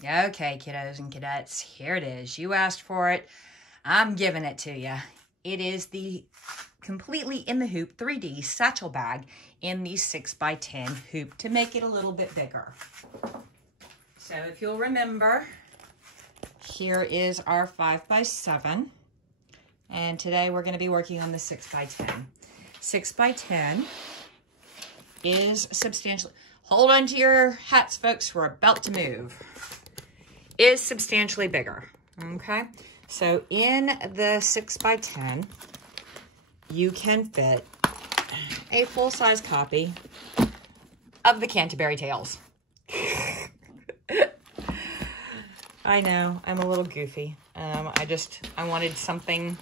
Okay, kiddos and cadettes, here it is. You asked for it. I'm giving it to you. It is the completely in the hoop 3D satchel bag in the 6x10 hoop to make it a little bit bigger. So if you'll remember, here is our 5x7. And today we're going to be working on the 6x10. 6x10 is substantially, hold on to your hats, folks, we're about to move, is substantially bigger, okay? So in the 6x10, you can fit a full-size copy of the Canterbury Tales. I know, I'm a little goofy. I wanted something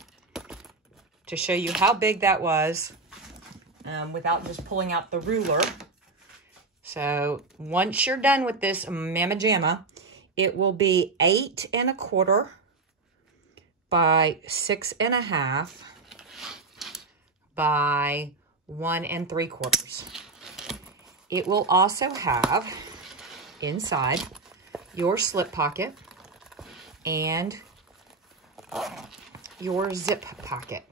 to show you how big that was without just pulling out the ruler. So once you're done with this mamma jamma, it will be 8 1/4 by 6 1/2 by 1 3/4. It will also have inside your slip pocket and your zip pocket.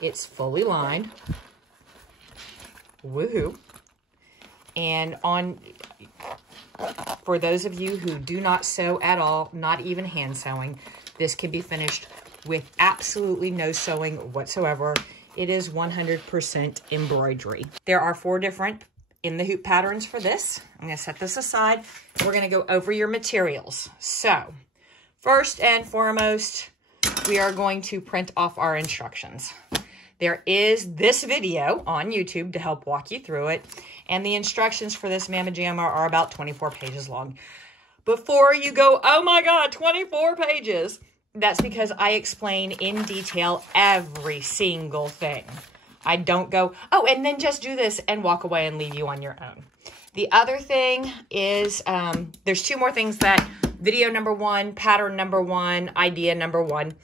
It's fully lined. Woohoo. And for those of you who do not sew at all, not even hand sewing, this can be finished with absolutely no sewing whatsoever. It is 100% embroidery. There are 4 different in the hoop patterns for this. I'm going to set this aside. We're going to go over your materials. So, first and foremost, we are going to print off our instructions. There is this video on YouTube to help walk you through it, and the instructions for this mamma jamma are about 24 pages long. Before you go, oh my God, 24 pages, that's because I explain in detail every single thing. I don't go, oh, and then just do this and walk away and leave you on your own. The other thing is, there's 2 more things that video number 1, pattern number 1, idea number 1,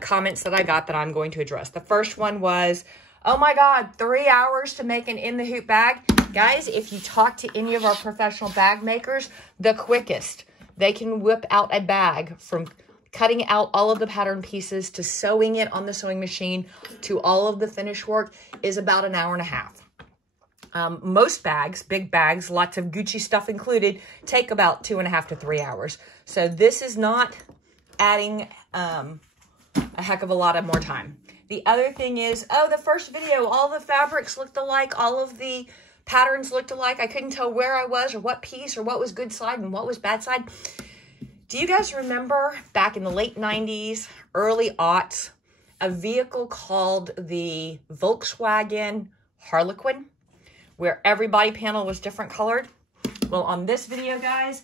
comments that I got that I'm going to address. The first one was, oh my God, 3 hours to make an in the hoop bag. Guys, if you talk to any of our professional bag makers, the quickest they can whip out a bag from cutting out all of the pattern pieces to sewing it on the sewing machine to all of the finish work is about 1 hour and a half. Most bags, big bags, lots of Gucci stuff included, take about 2.5 to 3 hours. So this is not adding a heck of a lot of more time. The other thing is, oh, the first video, all the fabrics looked alike, all of the patterns looked alike. I couldn't tell where I was or what piece or what was good side and what was bad side. Do you guys remember back in the late 90s, early aughts, a vehicle called the Volkswagen Harlequin, where every body panel was different colored? Well, on this video, guys,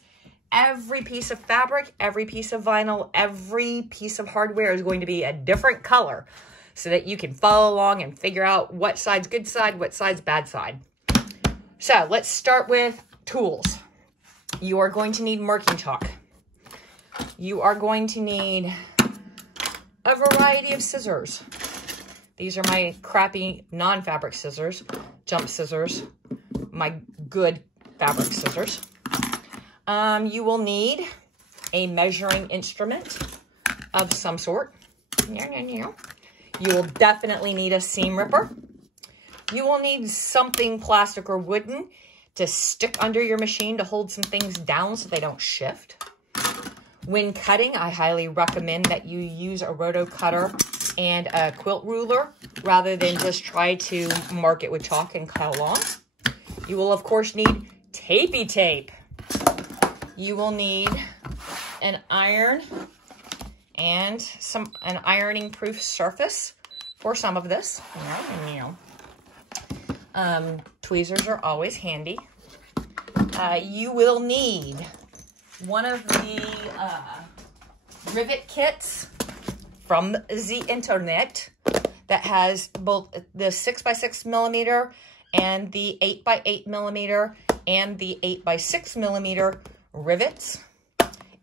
every piece of fabric, every piece of vinyl, every piece of hardware is going to be a different color so that you can follow along and figure out what side's good side, what side's bad side. So let's start with tools. You are going to need marking chalk. You are going to need a variety of scissors. These are my crappy non-fabric scissors, jump scissors, my good fabric scissors. You will need a measuring instrument of some sort. You will definitely need a seam ripper. You will need something plastic or wooden to stick under your machine to hold some things down so they don't shift. When cutting, I highly recommend that you use a roto cutter and a quilt ruler rather than just try to mark it with chalk and cut along. You will, of course, need tapey tape. You will need an iron and an ironing proof surface for some of this. Tweezers are always handy. You will need one of the rivet kits from the internet that has both the 6x6 millimeter and the 8x8 millimeter and the 8x6 millimeter rivets.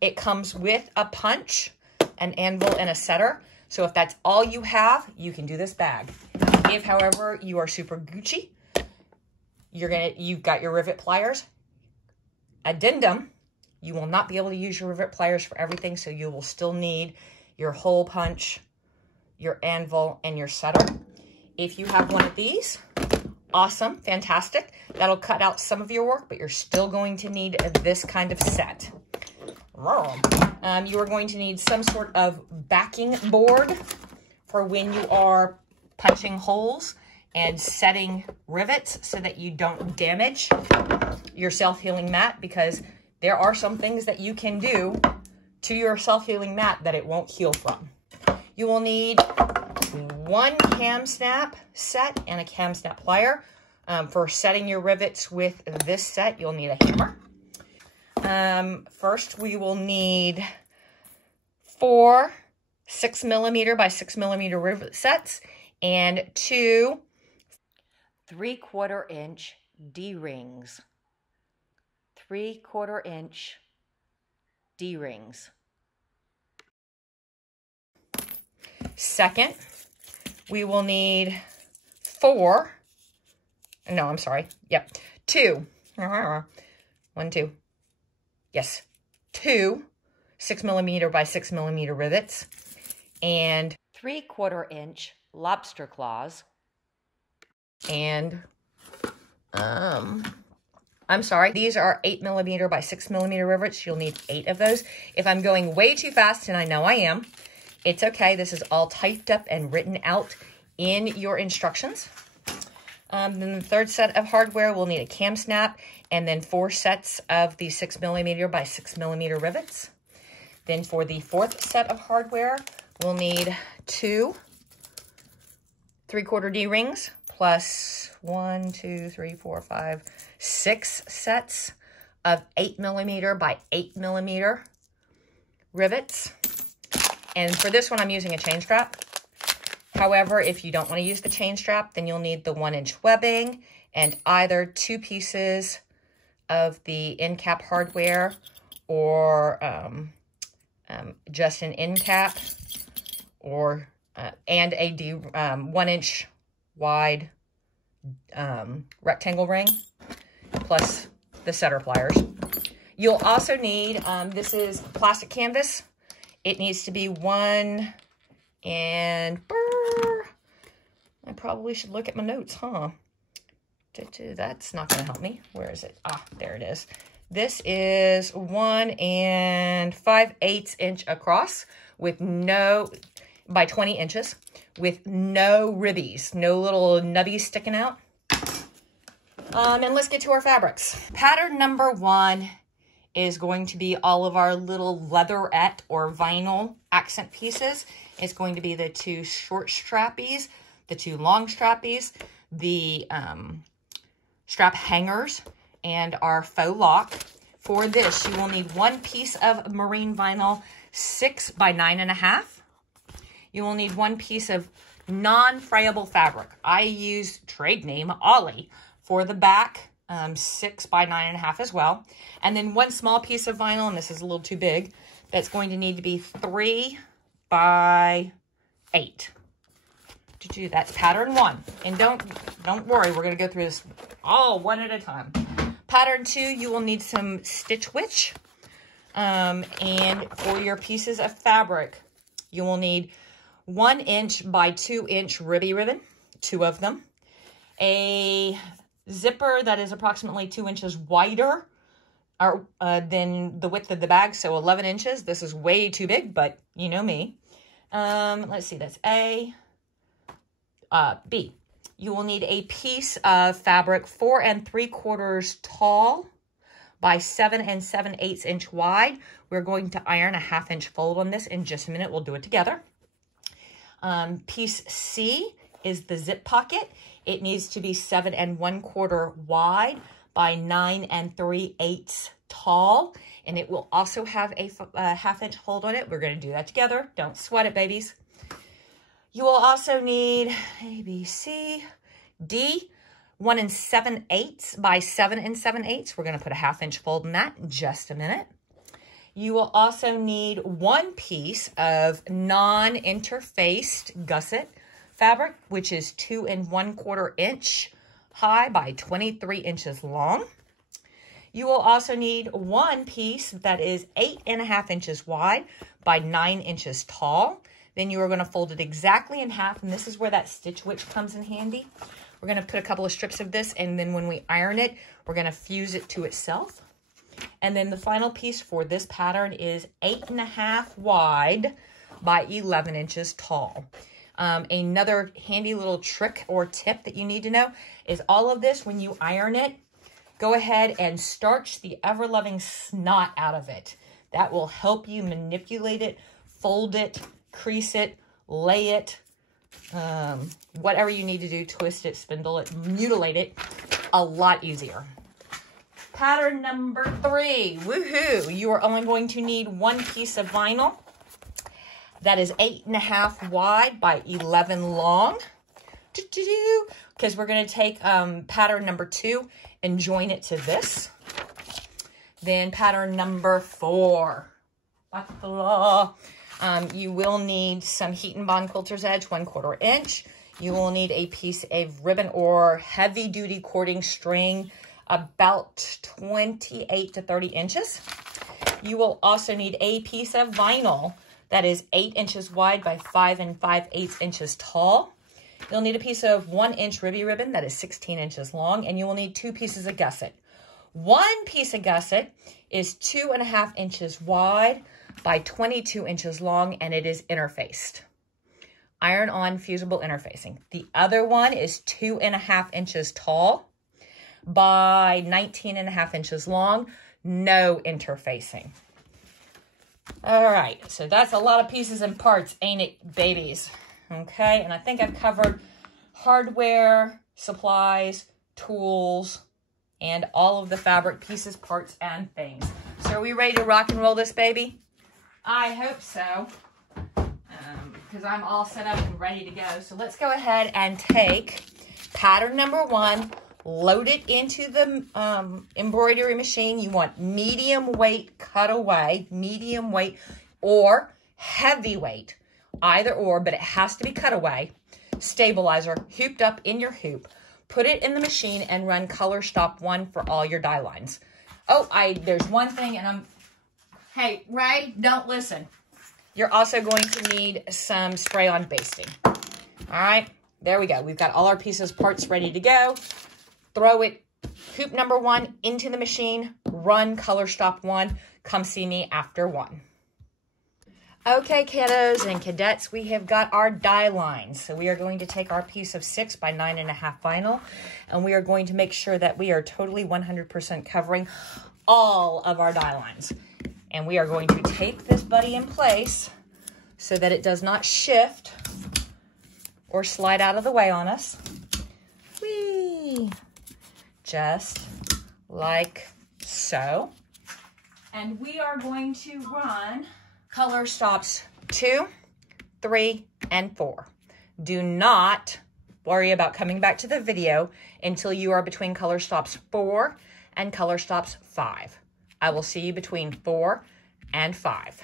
It comes with a punch, an anvil, and a setter. So if that's all you have, you can do this bag. If, however, you are super Gucci, you've got your rivet pliers. Addendum, You will not be able to use your rivet pliers for everything, so you will still need your hole punch, your anvil, and your setter. If you have one of these, awesome, fantastic. That'll cut out some of your work, but you're still going to need this kind of set. You are going to need some sort of backing board for when you are punching holes and setting rivets so that you don't damage your self-healing mat, because there are some things that you can do to your self-healing mat that it won't heal from. You will need one cam snap set and a cam snap plier. For setting your rivets with this set, you'll need a hammer. First, we will need 4 6mm by 6mm rivet sets and 2 3/4 inch D-rings. 3/4 inch D-rings. Second, we will need 2. 2 6mm by 6mm rivets and 3/4 inch lobster claws. And, these are 8mm by 6mm rivets. You'll need 8 of those. If I'm going way too fast, and I know I am, it's okay. This is all typed up and written out in your instructions. Then the third set of hardware, we'll need a cam snap, and then 4 sets of the 6mm by 6mm rivets. Then for the fourth set of hardware, we'll need 2 3/4 D-rings plus 6 sets of 8mm by 8mm rivets. And for this one, I'm using a chain strap. However, if you don't want to use the chain strap, then you'll need the 1-inch webbing and either 2 pieces of the end cap hardware or just an end cap, or and a 1-inch wide rectangle ring, plus the setter pliers. You'll also need, this is plastic canvas. It needs to be 1 and, I probably should look at my notes, huh? That's not going to help me. Where is it? Ah, there it is. This is 1 5/8 inch across with no, by 20 inches, with no ribbies, no little nubbies sticking out. And let's get to our fabrics. Pattern number 1 is going to be all of our little leatherette or vinyl accent pieces. It's going to be the 2 short strappies, the 2 long strappies, the strap hangers, and our faux lock. For this, you will need 1 piece of marine vinyl 6 by 9.5. You will need 1 piece of non-frayable fabric. I use trade name Ollie for the back, 6 by 9.5 as well. And then 1 small piece of vinyl, and this is a little too big, that's going to need to be 3 by 8. That's pattern 1. And don't worry, we're going to go through this all one at a time. Pattern 2, you will need some stitch witch. And for your pieces of fabric, you will need 1 inch by 2 inch ribby ribbon, 2 of them. A zipper that is approximately 2 inches wider than the width of the bag, so 11 inches. This is way too big, but you know me. Let's see, that's A. B. You will need a piece of fabric 4 3/4 tall by 7 7/8 inch wide. We're going to iron a 1/2 inch fold on this in just a minute. We'll do it together. Piece C is the zip pocket. It needs to be 7 1/4 wide by 9 3/8 tall, and it will also have a 1/2 inch fold on it. We're going to do that together. Don't sweat it, babies. You will also need A, B, C, D, 1 7/8 by 7 7/8. We're going to put a 1/2 inch fold in that in just a minute. You will also need 1 piece of non-interfaced gusset fabric, which is 2 1/4 inch high by 23 inches long. You will also need one piece that is 8.5 inches wide by 9 inches tall. Then you are going to fold it exactly in half, and this is where that Stitch Witch comes in handy. We're going to put a couple of strips of this, and then when we iron it, we're going to fuse it to itself. And then the final piece for this pattern is 8.5 wide by 11 inches tall. Another handy little trick or tip that you need to know is all of this, when you iron it, go ahead and starch the ever-loving snot out of it. That will help you manipulate it, fold it, crease it, lay it, whatever you need to do, twist it, spindle it, mutilate it, a lot easier. Pattern number 3, woohoo! You are only going to need one piece of vinyl that is 8.5 wide by 11 long, because we're going to take pattern number 2 and join it to this. Then pattern number 4, you will need some Heat and Bond quilter's edge, 1/4 inch. You will need a piece of ribbon or heavy duty cording string, about 28 to 30 inches. You will also need a piece of vinyl that is 8 inches wide by 5 5/8 inches tall. You'll need a piece of 1-inch ribby ribbon that is 16 inches long, and you will need 2 pieces of gusset. One piece of gusset is 2.5 inches wide by 22 inches long, and it is interfaced. Iron-on fusible interfacing. The other one is 2.5 inches tall by 19.5 inches long, no interfacing. All right, so that's a lot of pieces and parts, ain't it, babies? Okay, and I think I've covered hardware, supplies, tools, and all of the fabric pieces, parts, and things. So are we ready to rock and roll this baby? I hope so, because I'm all set up and ready to go. So let's go ahead and take pattern number 1, load it into the embroidery machine. You want medium weight cutaway, medium weight or heavy weight, either or, but it has to be cutaway, stabilizer, hooped up in your hoop. Put it in the machine and run color stop 1 for all your die lines. Oh, there's one thing, and hey, Ray, don't listen. You're also going to need some spray-on basting. All right, there we go. We've got all our pieces, parts ready to go. Throw it, hoop number 1 into the machine, run color stop 1. Come see me after 1. Okay, kiddos and cadets, we have got our die lines. So we are going to take our piece of 6 by 9.5 vinyl, and we are going to make sure that we are totally 100% covering all of our die lines. And we are going to tape this buddy in place so that it does not shift or slide out of the way on us. Whee! Just like so. And we are going to run color stops 2, 3, and 4. Do not worry about coming back to the video until you are between color stops 4 and color stops 5. I will see you between 4 and 5.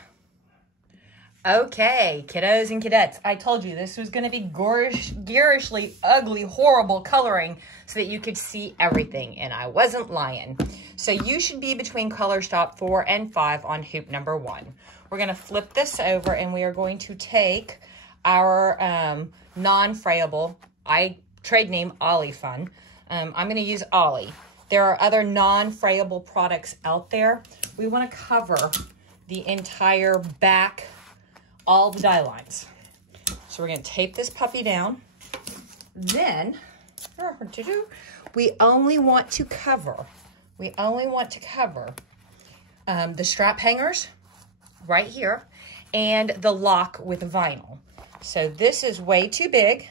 Okay, kiddos and cadets, I told you this was going to be garishly ugly, horrible coloring so that you could see everything, and I wasn't lying. So you should be between color stop 4 and 5 on hoop number 1. We're going to flip this over, and we are going to take our non-frayable, trade name Ollie Fun. I'm going to use Ollie. There are other non-frayable products out there. We want to cover the entire back, all the die lines. So we're going to tape this puppy down. Then, we only want to cover the strap hangers right here and the lock with vinyl. So this is way too big.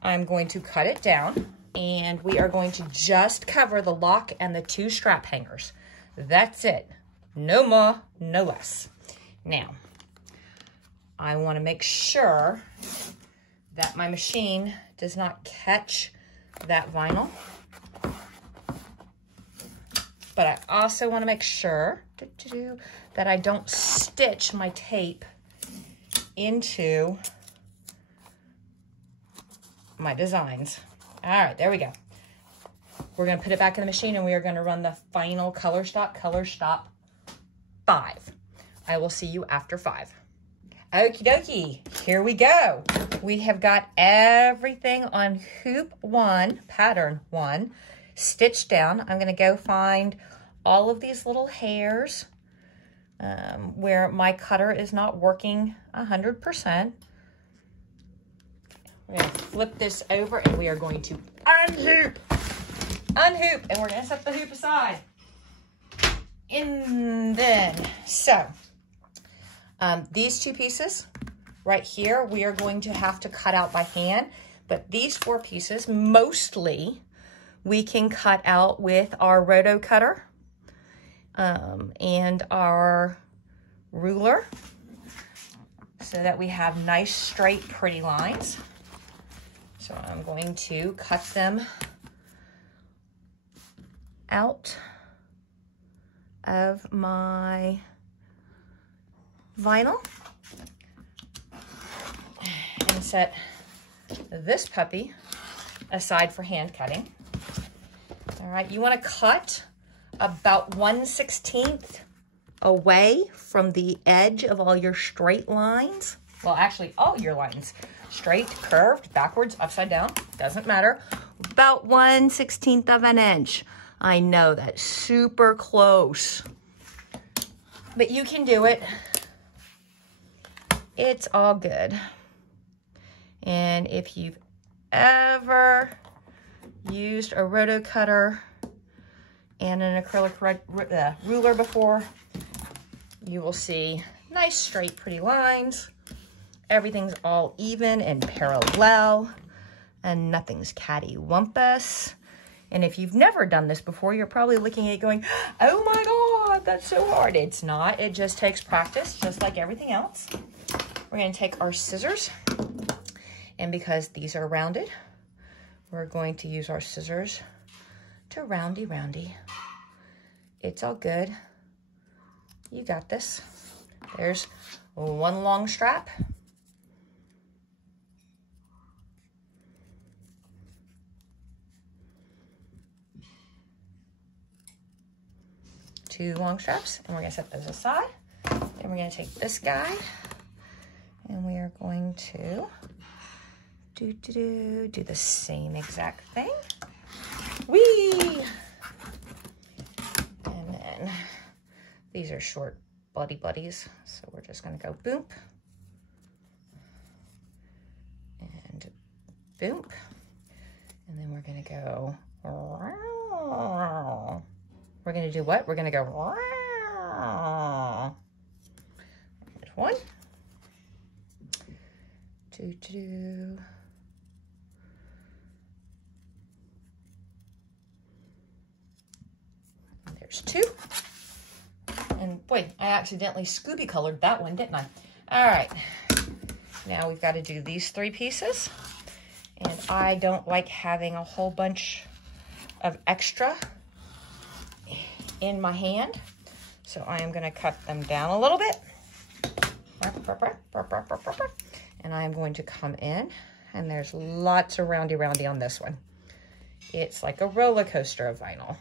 I'm going to cut it down, and we are going to just cover the lock and the 2 strap hangers. That's it. No more, no less. Now, I want to make sure that my machine does not catch that vinyl. But I also want to make sure that I don't stitch my tape into my designs. All right, there we go. We're going to put it back in the machine and we are going to run the final color stop 5. I will see you after 5. Okie dokie, here we go. We have got everything on hoop 1, pattern 1, stitched down. I'm going to go find all of these little hairs where my cutter is not working 100%. We're going to flip this over and we are going to unhoop, and we're going to set the hoop aside. And then, so, these 2 pieces right here, we are going to have to cut out by hand, but these 4 pieces, mostly, we can cut out with our roto cutter and our ruler so that we have nice, straight, pretty lines. So I'm going to cut them out of my vinyl and set this puppy aside for hand cutting. All right, you want to cut about 1/16 away from the edge of all your straight lines. Well, actually, all your lines. Straight, curved, backwards, upside down, doesn't matter. About 1/16 of an inch. I know that's super close, but you can do it. It's all good. And if you've ever used a roto cutter and an acrylic ruler before, you will see nice, straight, pretty lines. Everything's all even and parallel, and nothing's catty-wumpus. And if you've never done this before, you're probably looking at it going, oh my God, that's so hard. It's not. It just takes practice, just like everything else. We're going to take our scissors, and because these are rounded, we're going to use our scissors to roundy. It's all good. You got this. There's one long strap. Two long straps, and we're going to set those aside. Then we're going to take this guy, and we are going to do the same exact thing. Whee! And then these are short buddies, so we're just going to go boop and boop, and then we're going to go. We're going to do what? We're going to go. There's one. And there's 2. And boy, I accidentally Scooby colored that one, didn't I? All right. Now we've got to do these 3 pieces. And I don't like having a whole bunch of extra in my hand, so I am going to cut them down a little bit, and I am going to come in, and there's lots of roundy on this one. It's like a roller coaster of vinyl.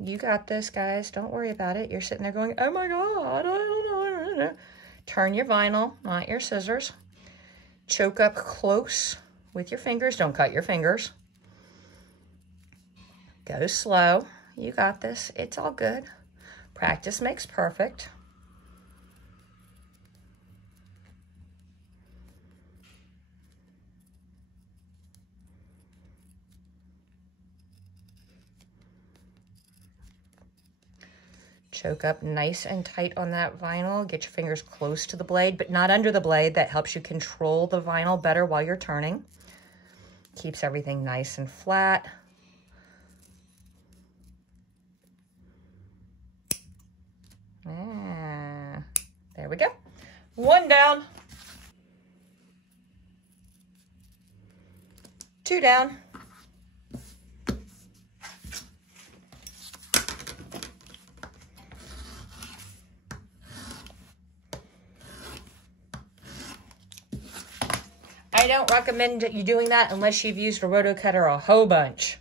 You got this, guys. Don't worry about it. You're sitting there going, oh my God, I don't know. Turn your vinyl, not your scissors. Choke up close with your fingers. Don't cut your fingers. Go slow. You got this. It's all good. Practice makes perfect. Choke up nice and tight on that vinyl. Get your fingers close to the blade, but not under the blade. That helps you control the vinyl better while you're turning. Keeps everything nice and flat. There we go. 1 down. 2 down. I don't recommend you doing that unless you've used a roto cutter a whole bunch.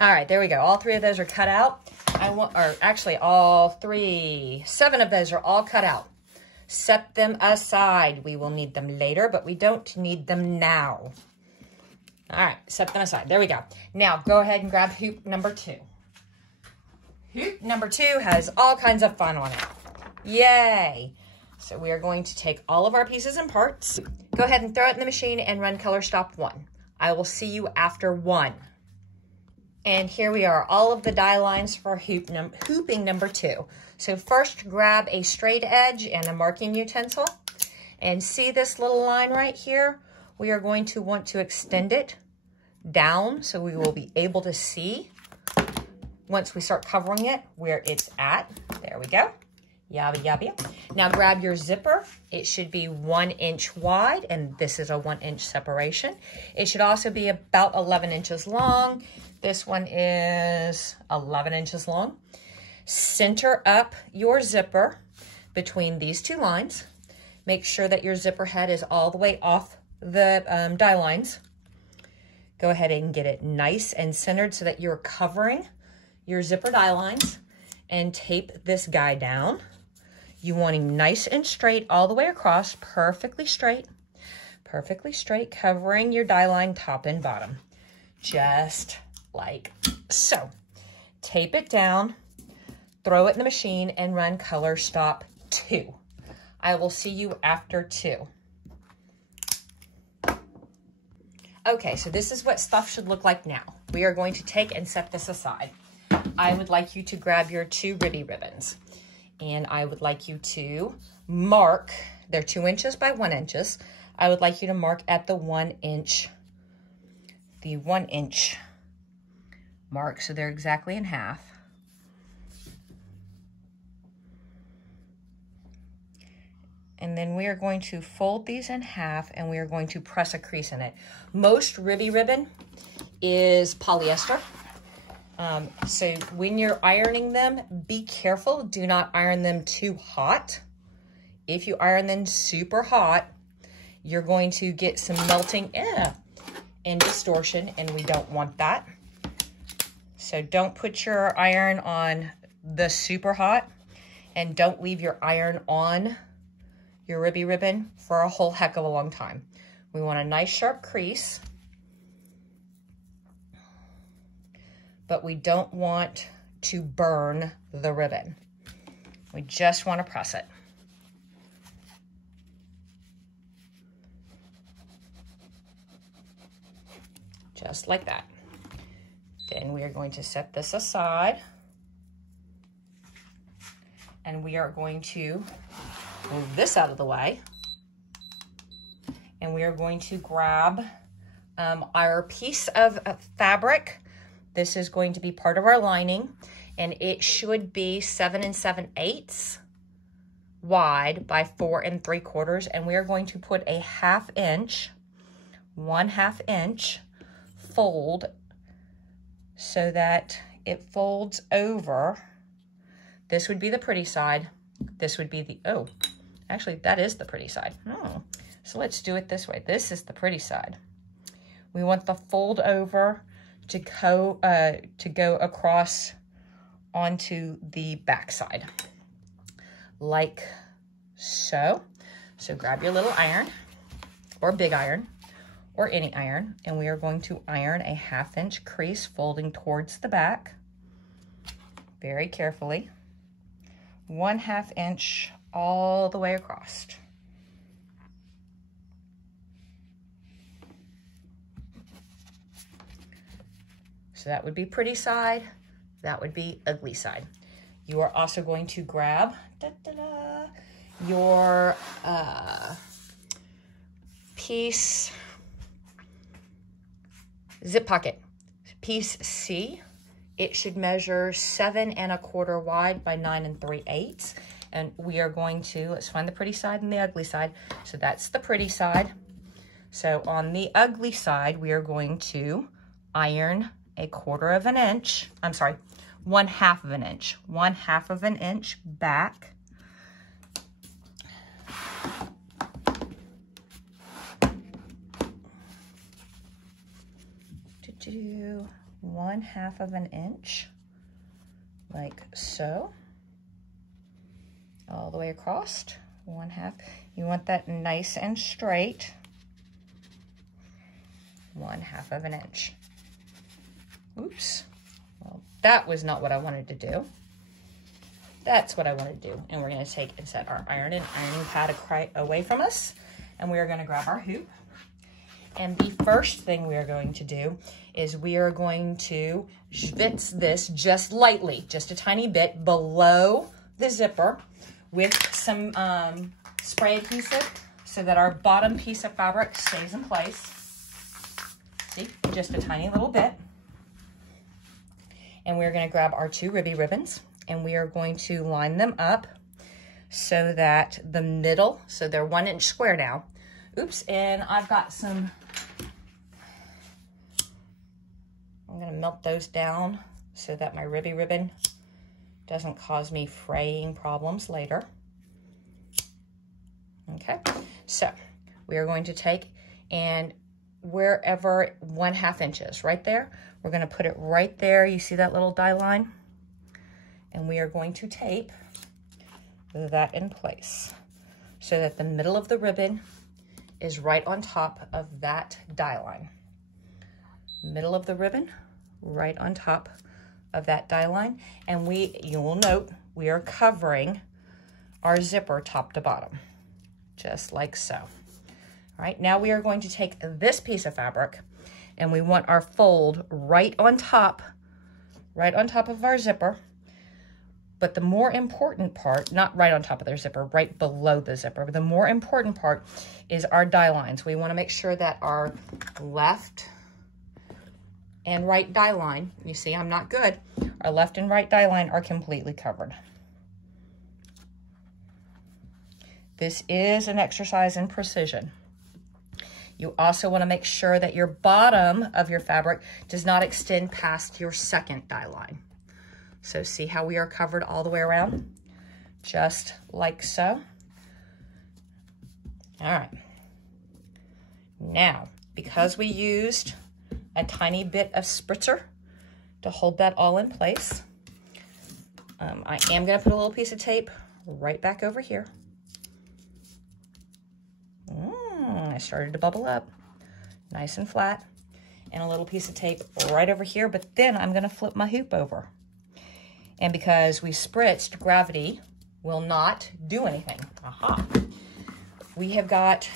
All right, there we go. All 3 of those are cut out. Or actually all 7 of those are all cut out. Set them aside. We will need them later, but we don't need them now. All right, set them aside. There we go. Now go ahead and grab hoop number 2. Hoop number 2 has all kinds of fun on it. Yay. So we are going to take all of our pieces and parts. Go ahead and throw it in the machine and run color stop 1. I will see you after 1. And here we are, all of the die lines for hooping number 2. So first grab a straight edge and a marking utensil. And see this little line right here? We are going to want to extend it down so we will be able to see once we start covering it where it's at. There we go. Yabba, yabba. Now grab your zipper. It should be 1 inch wide, and this is a 1 inch separation. It should also be about 11 inches long. This one is 11 inches long. Center up your zipper between these 2 lines. Make sure that your zipper head is all the way off the die lines. Go ahead and get it nice and centered so that you're covering your zipper die lines, and tape this guy down. You want him nice and straight all the way across, perfectly straight, covering your die line top and bottom, just like so. Tape it down, throw it in the machine, and run color stop 2. I will see you after 2. Okay, so this is what stuff should look like now. We are going to take and set this aside. I would like you to grab your 2 ribby ribbons, and I would like you to mark, they're 2 inches by 1 inches. I would like you to mark at the 1 inch mark, so they're exactly in half. And then we are going to fold these in half, and we are going to press a crease in it. Most ribby ribbon is polyester. So when you're ironing them, be careful. Do not iron them too hot. If you iron them super hot, you're going to get some melting and distortion, and we don't want that. So don't put your iron on the super hot, and don't leave your iron on your ribby ribbon for a whole heck of a long time. We want a nice sharp crease, but we don't want to burn the ribbon. We just want to press it. Just like that. Then we are going to set this aside, and we are going to move this out of the way, and we are going to grab our piece of fabric. This is going to be part of our lining, and it should be 7 7/8 wide by 4 3/4, and we are going to put a 1/2 inch, 1/2 inch fold so that it folds over. This would be the pretty side. This would be the, oh, actually that is the pretty side. Oh, so let's do it this way. This is the pretty side. We want the fold over to go across onto the back side, like so. So grab your little iron, or big iron, or any iron, and we are going to iron a 1/2 inch crease folding towards the back, very carefully, 1/2 inch all the way across. So that would be pretty side, that would be ugly side. You are also going to grab your piece, zip pocket, piece C. It should measure 7 1/4 wide by 9 3/8. And we are going to, let's find the pretty side and the ugly side. So that's the pretty side. So on the ugly side, we are going to iron 1/4 inch, I'm sorry, 1/2 of an inch. 1/2 of an inch back. To do 1/2 of an inch, like so. All the way across, 1/2. You want that nice and straight. 1/2 of an inch. Oops. Well, that was not what I wanted to do. That's what I wanted to do. And we're going to take and set our ironing pad away from us. And we are going to grab our hoop. And the first thing we are going to do is we are going to Rivets this just lightly, just a tiny bit below the zipper, with some spray adhesive so that our bottom piece of fabric stays in place. See, just a tiny little bit. And we're going to grab our 2 ribby ribbons and we are going to line them up so that the middle, so they're 1 inch square now. Oops, and I've got some, I'm going to melt those down so that my ribby ribbon doesn't cause me fraying problems later. Okay, so we are going to take and wherever 1/2 inches, right there, we're going to put it right there. You see that little die line? And we are going to tape that in place so that the middle of the ribbon is right on top of that die line. Middle of the ribbon, right on top of that die line. And you will note, we are covering our zipper top to bottom, just like so. All right, now we are going to take this piece of fabric and we want our fold right on top of our zipper. But the more important part, not right on top of their zipper, right below the zipper, but the more important part is our die lines. We want to make sure that our left and right die line, you see I'm not good, our left and right die line are completely covered. This is an exercise in precision. You also want to make sure that your bottom of your fabric does not extend past your second die line. So see how we are covered all the way around? Just like so. All right. Now, because we used a tiny bit of spritzer to hold that all in place, I am going to put a little piece of tape right back over here. I started to bubble up, nice and flat, and a little piece of tape right over here, but then I'm going to flip my hoop over. And because we spritzed, gravity will not do anything. Aha. We have got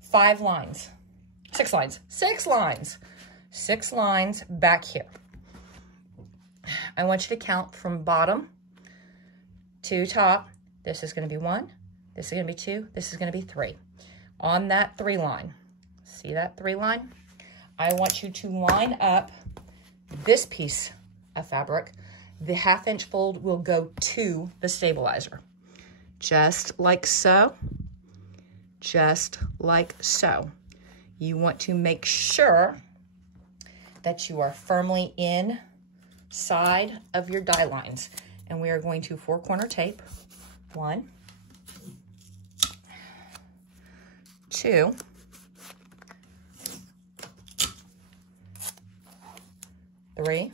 6 lines back here. I want you to count from bottom to top. This is going to be 1, this is going to be 2, this is going to be 3. On that 3 line, see that 3 line? I want you to line up this piece of fabric. The 1/2 inch fold will go to the stabilizer, just like so, just like so. You want to make sure that you are firmly inside of your die lines. And we are going to 4-corner tape. 1, 2, 3,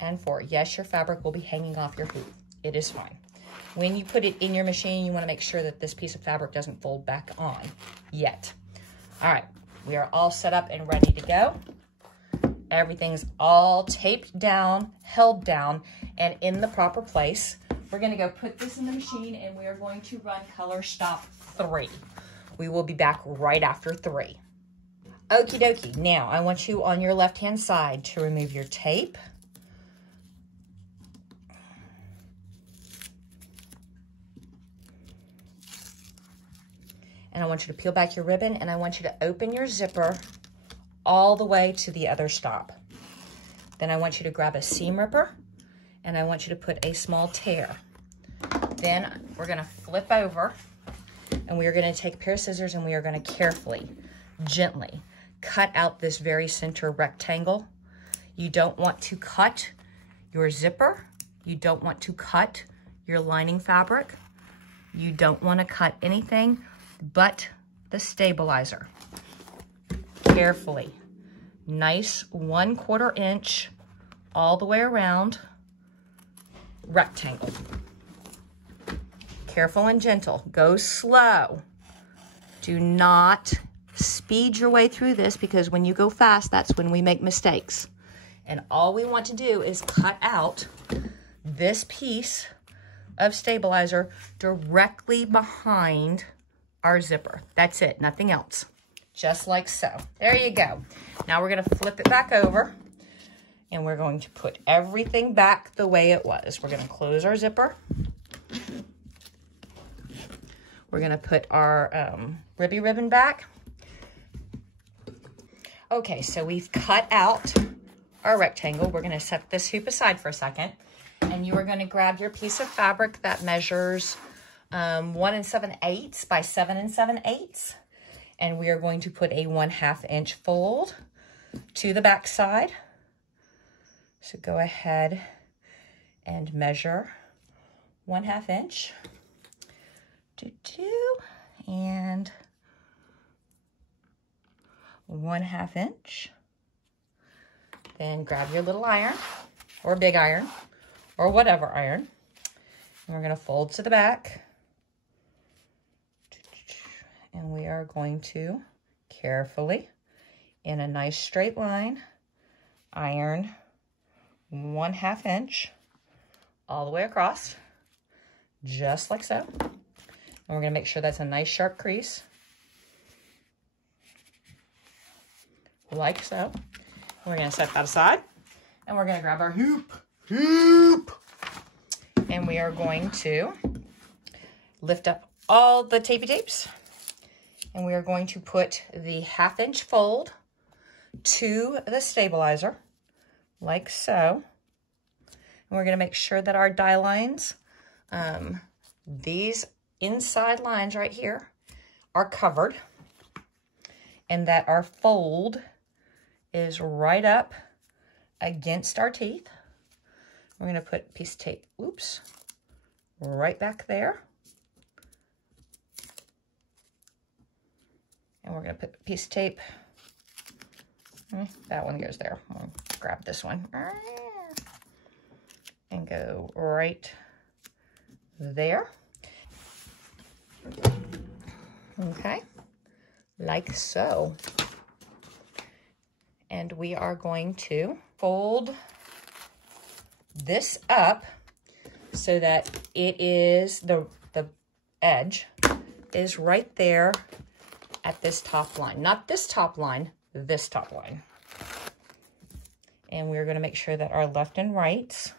and 4. Yes, your fabric will be hanging off your hoop. It is fine. When you put it in your machine, you want to make sure that this piece of fabric doesn't fold back on yet. All right, we are all set up and ready to go. Everything's all taped down, held down, and in the proper place. We're going to go put this in the machine and we are going to run color stop 3. We will be back right after 3. Okie dokie. Now, I want you on your left-hand side to remove your tape. And I want you to peel back your ribbon and I want you to open your zipper all the way to the other stop. Then I want you to grab a seam ripper and I want you to put a small tear. Then we're going to flip over and we are going to take a pair of scissors and we are going to carefully, gently cut out this very center rectangle. You don't want to cut your zipper. You don't want to cut your lining fabric. You don't want to cut anything but the stabilizer. Carefully. Nice 1/4 inch all the way around rectangle. Careful and gentle. Go slow. Do not speed your way through this, because when you go fast, that's when we make mistakes. And all we want to do is cut out this piece of stabilizer directly behind our zipper. That's it, nothing else. Just like so. There you go. Now we're going to flip it back over, and we're going to put everything back the way it was. We're going to close our zipper. We're going to put our ribby ribbon back. Okay, so we've cut out our rectangle. We're going to set this hoop aside for a second, and you are going to grab your piece of fabric that measures 1 7/8 by 7 7/8, and we are going to put a 1/2 inch fold to the back side. So go ahead and measure 1/2 inch. And 1/2 inch. Then grab your little iron or big iron or whatever iron. And we're going to fold to the back. And we are going to carefully, in a nice straight line, iron 1/2 inch all the way across, just like so. And we're going to make sure that's a nice sharp crease, like so. And we're going to set that aside, and we're going to grab our hoop, and we are going to lift up all the tapey tapes, and we are going to put the 1/2 inch fold to the stabilizer, like so. And we're going to make sure that our die lines, these inside lines right here, are covered, and that our fold is right up against our teeth. We're going to put a piece of tape, oops, right back there. And we're going to put a piece of tape, that one goes there. I'll grab this one and go right there. Okay, like so. And we are going to fold this up so that it is, the edge is right there at this top line. Not this top line, this top line. And we're going to make sure that our left and rights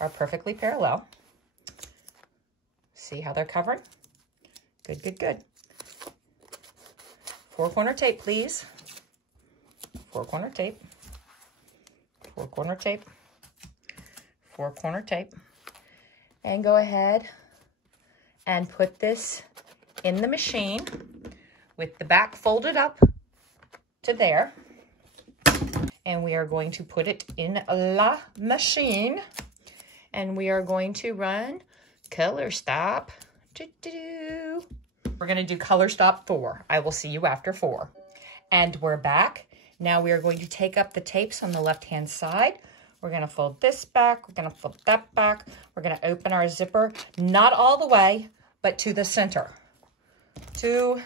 are perfectly parallel. See how they're covered? Good, good, good. 4-corner tape, please. 4-corner tape. 4-corner tape. 4-corner tape. And go ahead and put this in the machine with the back folded up to there. And we are going to put it in la machine. And we are going to run color stop. We're going to do color stop 4. I will see you after 4. And we're back. Now we are going to take up the tapes on the left-hand side. We're going to fold this back. We're going to fold that back. We're going to open our zipper, not all the way, but to the center. To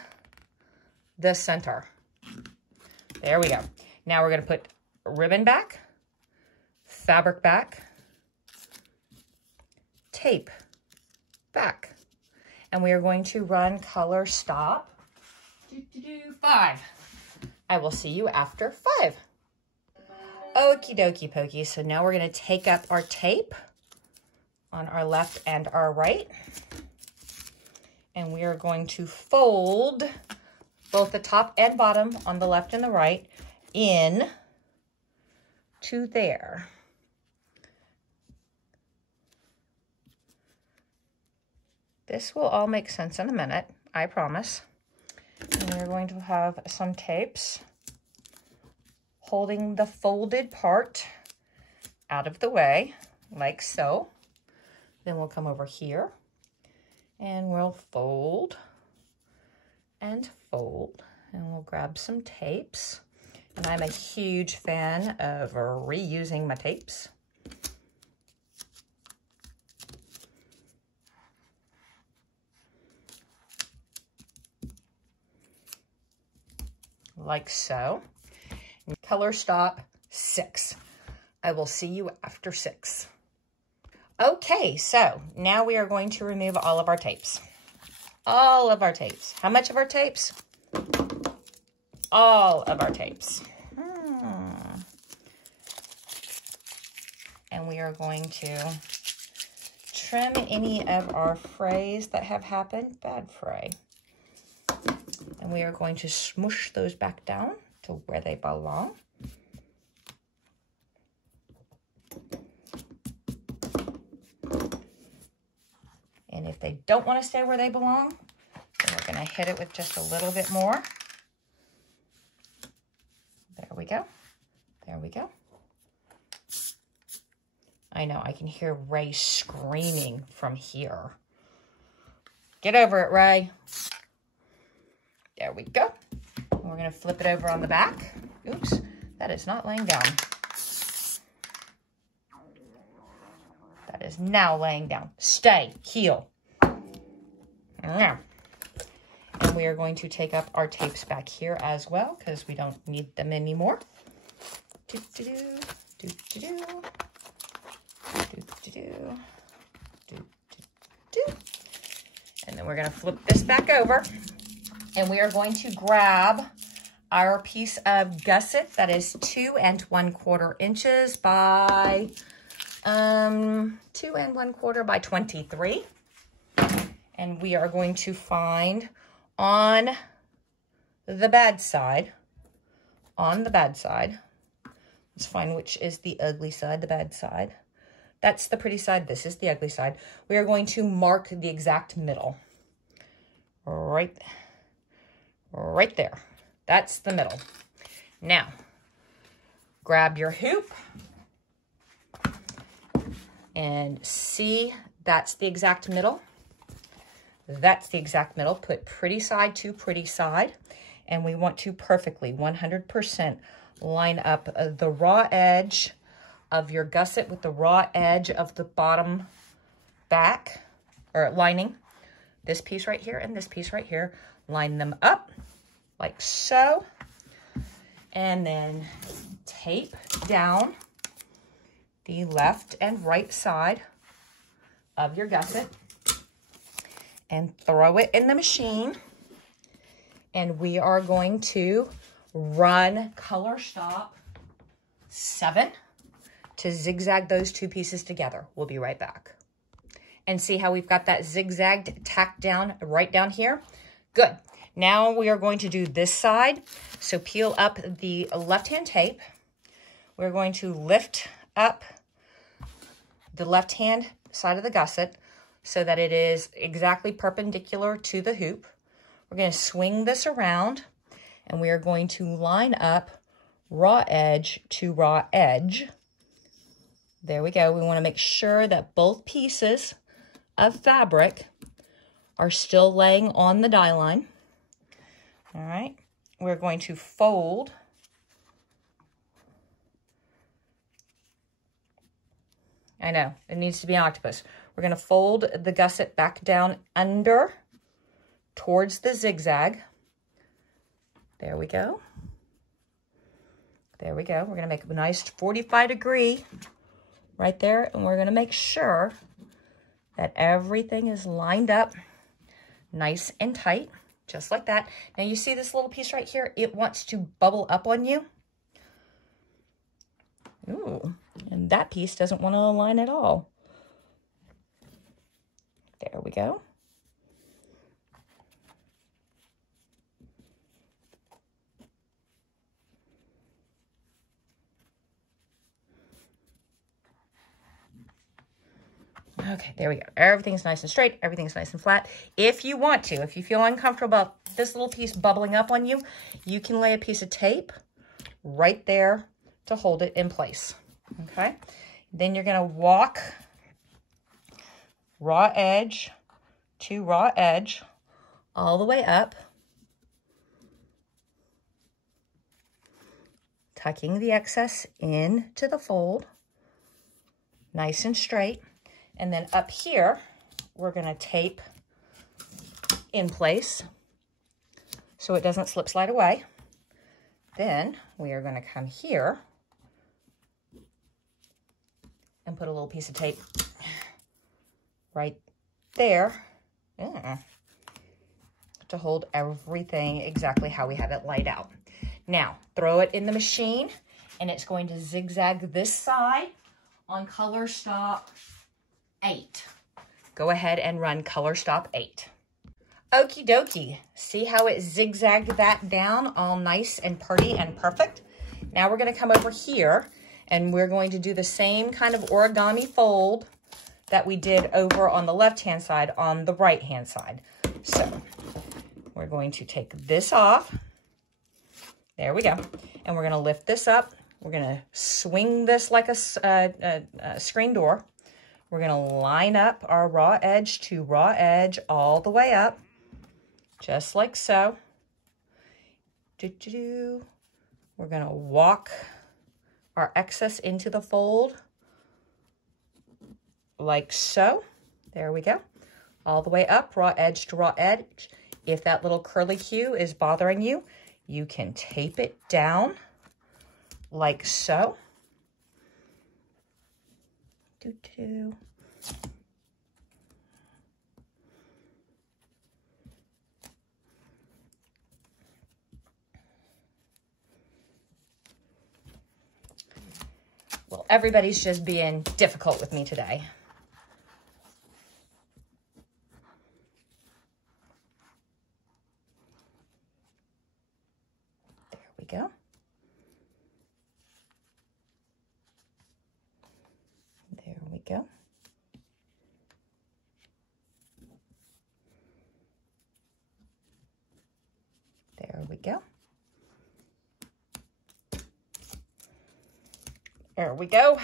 the center. There we go. Now we're going to put ribbon back, fabric back, tape back. And we are going to run color stop 5. I will see you after 5. Okie dokie pokey. So now we're going to take up our tape on our left and our right. And we are going to fold both the top and bottom on the left and the right in to there. This will all make sense in a minute, I promise. And we're going to have some tapes holding the folded part out of the way, like so. Then we'll come over here and we'll fold and fold, and we'll grab some tapes. And I'm a huge fan of reusing my tapes. Like so. Color stop 6. I will see you after 6. Okay, so now we are going to remove all of our tapes. All of our tapes. How much of our tapes? All of our tapes. And we are going to trim any of our frays that have happened. Bad fray. And we are going to smush those back down to where they belong. And if they don't want to stay where they belong, then we're going to hit it with just a little bit more. There we go. There we go. I know, I can hear Ray screaming from here. Get over it, Ray. There we go. We're going to flip it over on the back. Oops, that is not laying down. That is now laying down. Stay, heel. And we are going to take up our tapes back here as well because we don't need them anymore. Do-do-do, do-do-do, do-do-do, do-do-do. And then we're going to flip this back over. And we are going to grab our piece of gusset that is 2 1/4 inches by 2 1/4 by 23. And we are going to find on the bad side, let's find which is the ugly side, the bad side. That's the pretty side. This is the ugly side. We are going to mark the exact middle. Right there. That's the middle. Now, grab your hoop and see that's the exact middle. That's the exact middle. Put pretty side to pretty side. And we want to perfectly, 100% line up the raw edge of your gusset with the raw edge of the bottom back, or lining. This piece right here and this piece right here. Line them up like so. And then tape down the left and right side of your gusset and throw it in the machine. And we are going to run color stop 7 to zigzag those two pieces together. We'll be right back. And see how we've got that zigzagged tacked down right down here? Good. Now we are going to do this side. So peel up the left-hand tape. We're going to lift up the left-hand side of the gusset so that it is exactly perpendicular to the hoop. We're going to swing this around and we are going to line up raw edge to raw edge. There we go. We want to make sure that both pieces of fabric are still laying on the die line. All right. We're going to fold I know, it needs to be an octopus. We're going to fold the gusset back down under towards the zigzag. There we go. There we go. We're going to make a nice 45-degree right there. And we're going to make sure that everything is lined up nice and tight, just like that. Now you see this little piece right here? It wants to bubble up on you. Ooh, and that piece doesn't want to align at all. There we go. Okay, there we go. Everything's nice and straight. Everything's nice and flat. If you want to, if you feel uncomfortable about this little piece bubbling up on you, you can lay a piece of tape right there to hold it in place, okay? Then you're gonna walk raw edge to raw edge all the way up, tucking the excess into the fold, nice and straight. And then up here, we're gonna tape in place so it doesn't slip slide away. Then we are gonna come here and put a little piece of tape right there to hold everything exactly how we have it laid out. Now, throw it in the machine, and it's going to zigzag this side on color stop 8. Go ahead and run color stop 8. Okie dokie. See how it zigzagged that down all nice and pretty and perfect? Now we're going to come over here, and we're going to do the same kind of origami fold that we did over on the left-hand side on the right-hand side. So we're going to take this off. There we go. And we're going to lift this up. We're going to swing this like a screen door. We're going to line up our raw edge to raw edge all the way up, just like so. We're going to walk our excess into the fold like so. There we go. All the way up, raw edge to raw edge. If that little curly Q is bothering you, you can tape it down like so. Well, everybody's just being difficult with me today. Go. There we go. There we go. There we go.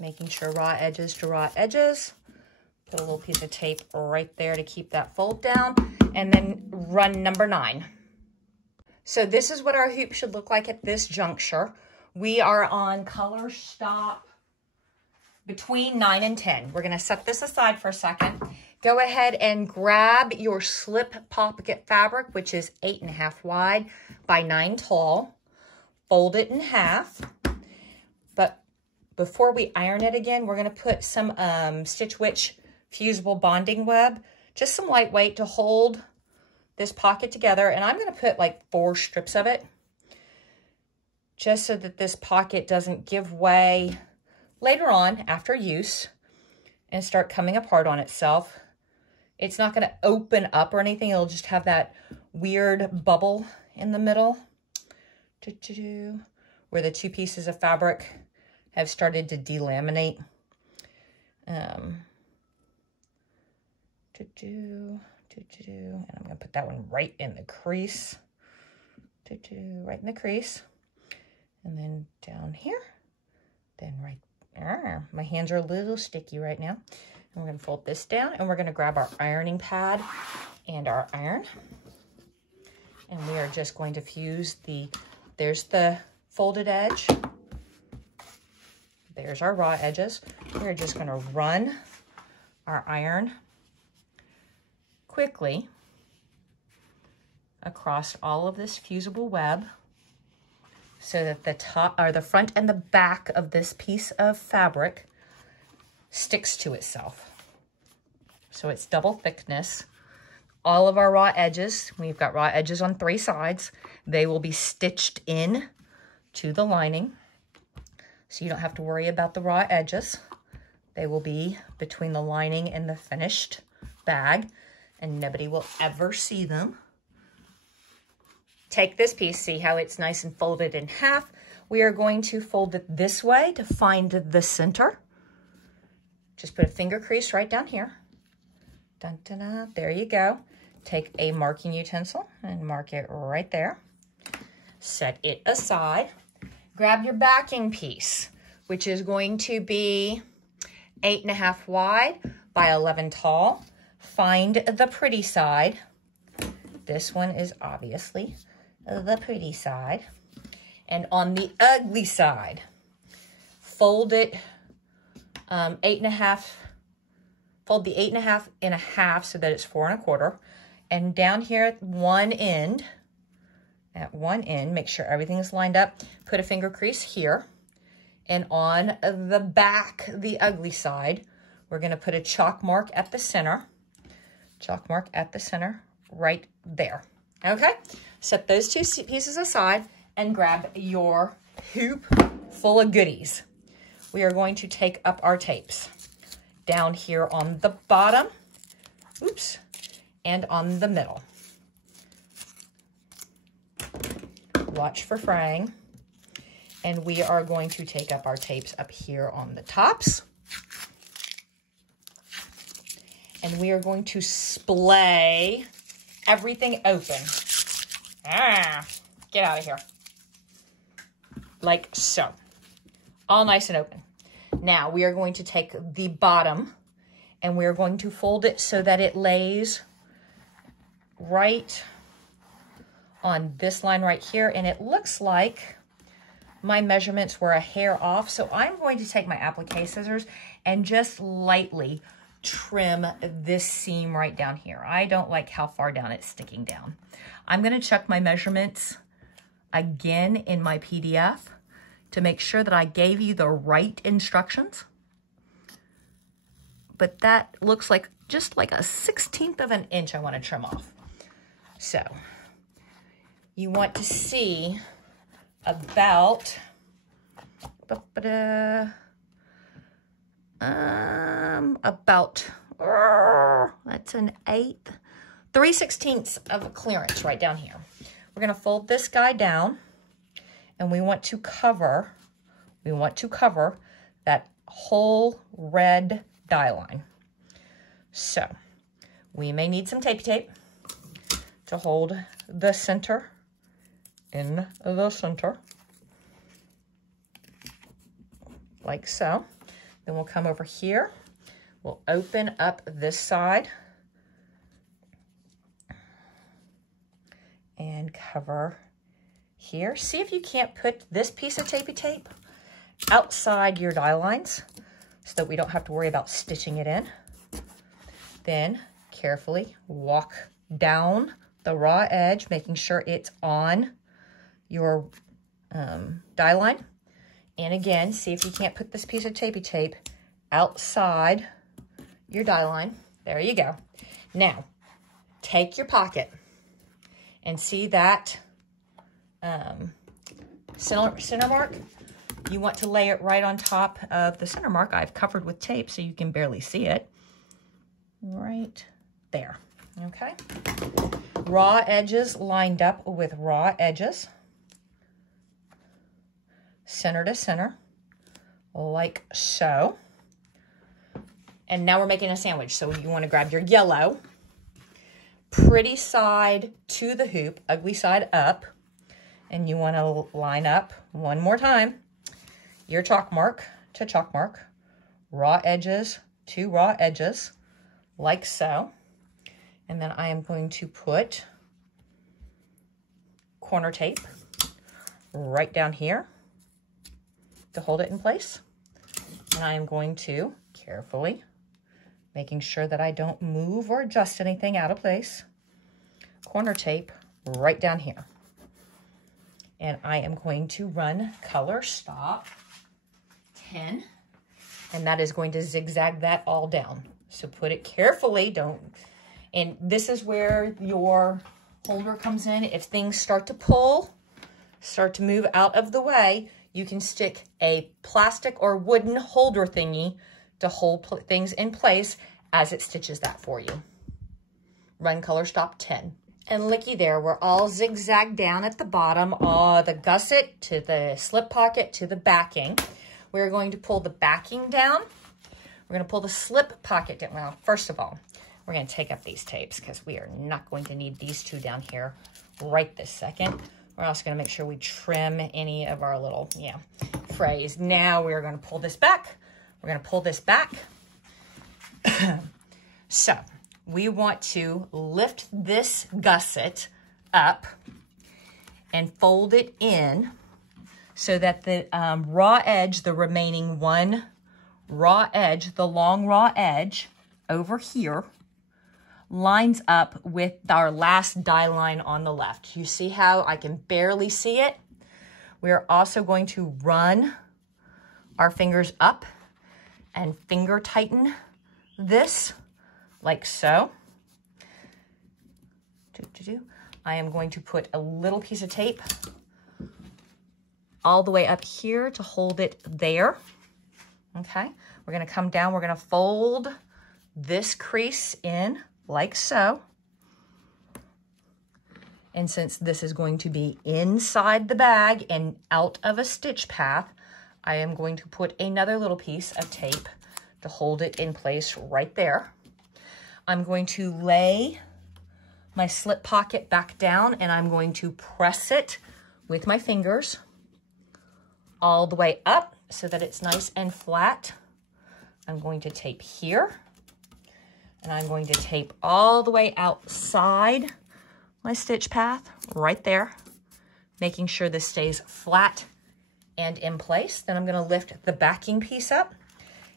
Making sure raw edges to raw edges. Put a little piece of tape right there to keep that fold down, and then run number 9. So this is what our hoop should look like at this juncture. We are on color stop between 9 and 10. We're gonna set this aside for a second. Go ahead and grab your slip pocket fabric, which is 8.5 wide by 9 tall. Fold it in half. But before we iron it again, we're gonna put some Stitch Witch fusible bonding web, just some lightweight to hold this pocket together. And I'm going to put like 4 strips of it, just so that this pocket doesn't give way later on after use and start coming apart on itself. It's not going to open up or anything. It'll just have that weird bubble in the middle where the 2 pieces of fabric have started to delaminate. And I'm going to put that one right in the crease. Right in the crease. And then down here. Then right there. My hands are a little sticky right now. And we're going to fold this down, and we're going to grab our ironing pad and our iron. And we are just going to fuse there's the folded edge. There's our raw edges. We're just going to run our iron quickly across all of this fusible web so that the top or the front and the back of this piece of fabric sticks to itself. So it's double thickness. All of our raw edges, we've got raw edges on 3 sides. They will be stitched in to the lining. So you don't have to worry about the raw edges. They will be between the lining and the finished bag, and nobody will ever see them. Take this piece, see how it's nice and folded in half. We are going to fold it this way to find the center. Just put a finger crease right down here. Dun, dun, dun. There you go. Take a marking utensil and mark it right there. Set it aside. Grab your backing piece, which is going to be 8.5 wide by 11 tall. Find the pretty side. This one is obviously the pretty side. And on the ugly side, fold it 8.5. Fold the 8.5 in a half so that it's 4 1/4. And down here at one end, make sure everything's lined up. Put a finger crease here. And on the back, the ugly side, we're going to put a chalk mark at the center. Chalk mark at the center right there. Okay? Set those two pieces aside and grab your hoop full of goodies. We are going to take up our tapes down here on the bottom, oops, and on the middle. Watch for fraying. And we are going to take up our tapes up here on the tops. And we are going to splay everything open. Get out of here. Like so. All nice and open. Now we are going to take the bottom and we are going to fold it so that it lays right on this line right here. And it looks like my measurements were a hair off. So I'm going to take my applique scissors and just lightly trim this seam right down here. I don't like how far down it's sticking down. I'm going to check my measurements again in my PDF to make sure that I gave you the right instructions. But that looks like just like a 1/16 of an inch I want to trim off. So you want to see about that's an 1/8, 3/16 of a clearance right down here. We're going to fold this guy down and we want to cover that whole red die line. So we may need some tapey tape to hold the center in the center, like so. Then we'll come over here. We'll open up this side and cover here. See if you can't put this piece of tapey tape outside your die lines so that we don't have to worry about stitching it in. Then carefully walk down the raw edge, making sure it's on your die line. And again, see if you can't put this piece of tapey tape outside your die line. There you go. Now, take your pocket and see that center mark. You want to lay it right on top of the center mark. I've covered with tape so you can barely see it. Right there, okay? Raw edges lined up with raw edges. Center to center, like so. And now we're making a sandwich. So you want to grab your yellow, pretty side to the hoop, ugly side up. And you want to line up one more time your chalk mark to chalk mark, raw edges to raw edges, like so. And then I am going to put corner tape right down here to hold it in place. And I am going to carefully, making sure that I don't move or adjust anything out of place, corner tape right down here. And I am going to run color stop 10, and that is going to zigzag that all down. So put it carefully, and this is where your holder comes in. If things start to pull, start to move out of the way, you can stick a plastic or wooden holder thingy to hold things in place as it stitches that for you. Run color stop 10. And looky there, we're all zigzagged down at the bottom, the gusset to the slip pocket to the backing. We're going to pull the backing down. We're going to pull the slip pocket down. Well, first of all, We're going to take up these tapes because we are not going to need these two down here right this second. We're also going to make sure we trim any of our little, frays. Now we're going to pull this back. We're going to pull this back. So we want to lift this gusset up and fold it in so that the raw edge, the remaining one raw edge, the long raw edge over here, lines up with our last die line on the left. You see how I can barely see it? We're also going to run our fingers up and finger tighten this like so. I am going to put a little piece of tape all the way up here to hold it there. Okay, we're going to come down, we're going to fold this crease in like so. And since this is going to be inside the bag and out of a stitch path, I am going to put another little piece of tape to hold it in place right there. I'm going to lay my slip pocket back down and I'm going to press it with my fingers all the way up so that it's nice and flat. I'm going to tape here and I'm going to tape all the way outside my stitch path right there, making sure this stays flat and in place. Then I'm going to lift the backing piece up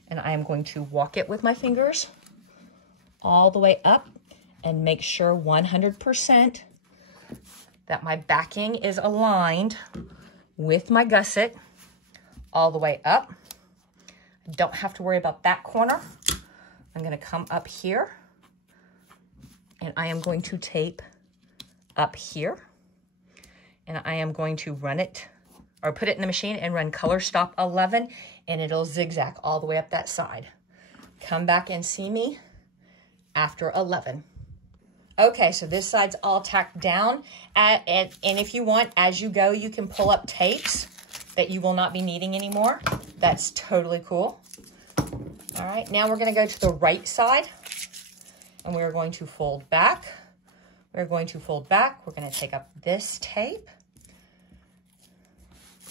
and I am going to walk it with my fingers all the way up and make sure 100% that my backing is aligned with my gusset all the way up. I don't have to worry about that corner. I'm going to come up here and I am going to tape up here and I am going to run it or put it in the machine and run color stop 11 and it'll zigzag all the way up that side. Come back and see me after 11. Okay, so this side's all tacked down and if you want, as you go, you can pull up tapes that you will not be needing anymore. That's totally cool. All right, now we're going to go to the right side and we're going to fold back. We're going to fold back. We're going to take up this tape.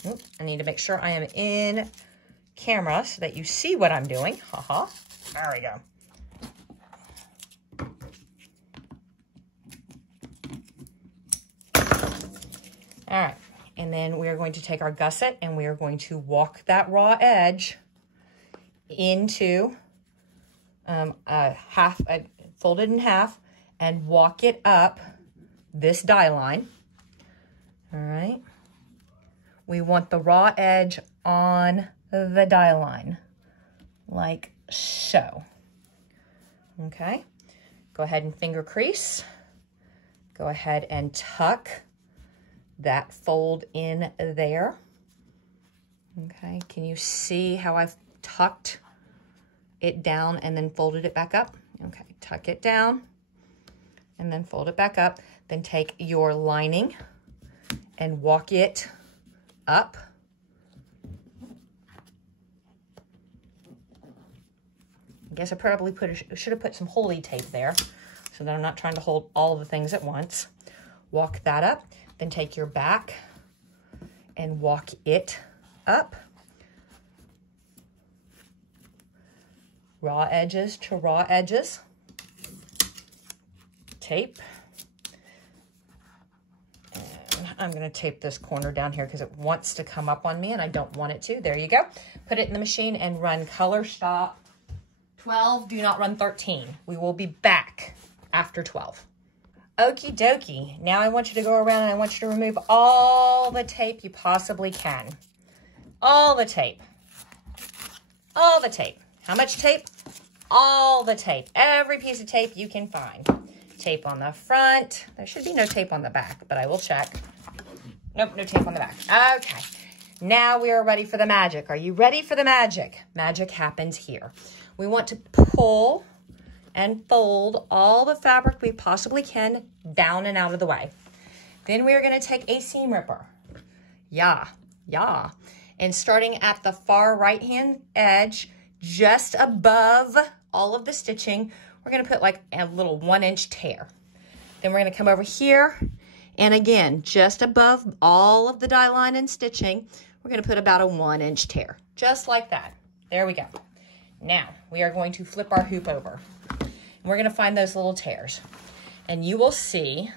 Oops, I need to make sure I am in camera so that you see what I'm doing. There we go. All right, and then we are going to take our gusset and we are going to walk that raw edge into folded in half and walk it up this die line. All right. We want the raw edge on the die line like so. Okay. Go ahead and finger crease. Go ahead and tuck that fold in there. Okay. Can you see how I've tucked it down and then folded it back up? Okay. Tuck it down and then fold it back up. Then take your lining and walk it up. I guess I probably should have put some holy tape there so that I'm not trying to hold all the things at once. Walk that up, then take your back and walk it up. Raw edges to raw edges. Tape. I'm going to tape this corner down here because it wants to come up on me and I don't want it to. There you go. Put it in the machine and run color stop 12. Do not run 13. We will be back after 12. Okie dokie. Now I want you to go around and I want you to remove all the tape you possibly can. All the tape. All the tape. How much tape? All the tape. Every piece of tape you can find. Tape on the front. There should be no tape on the back, but I will check. Nope, no tape on the back. Okay, now we are ready for the magic. Are you ready for the magic? Magic happens here. We want to pull and fold all the fabric we possibly can down and out of the way. Then we are going to take a seam ripper. Yeah. And starting at the far right-hand edge, just above all of the stitching, we're gonna put like a little 1-inch tear. Then we're gonna come over here, and again, just above all of the die line and stitching, we're gonna put about a 1-inch tear, just like that. There we go. Now, we are going to flip our hoop over. And we're gonna find those little tears. And you will see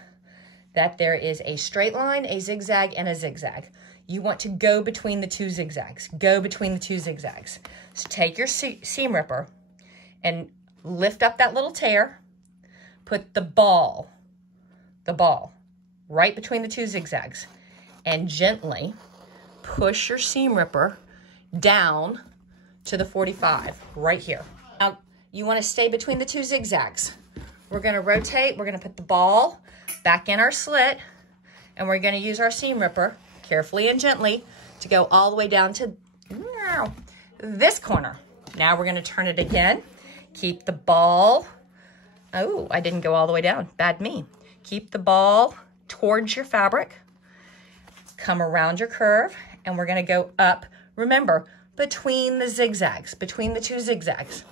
that there is a straight line, a zigzag, and a zigzag. You want to go between the two zigzags. Go between the two zigzags. So take your seam ripper and lift up that little tear. Put the ball right between the two zigzags, and gently push your seam ripper down to the 45 right here. Now, you want to stay between the two zigzags. We're going to rotate. We're going to put the ball back in our slit, and we're going to use our seam ripper carefully and gently to go all the way down to this corner. Now we're going to turn it again. Keep the ball. Oh, I didn't go all the way down. Bad me. Keep the ball towards your fabric. Come around your curve, and we're going to go up. Remember, between the zigzags, between the two zigzags.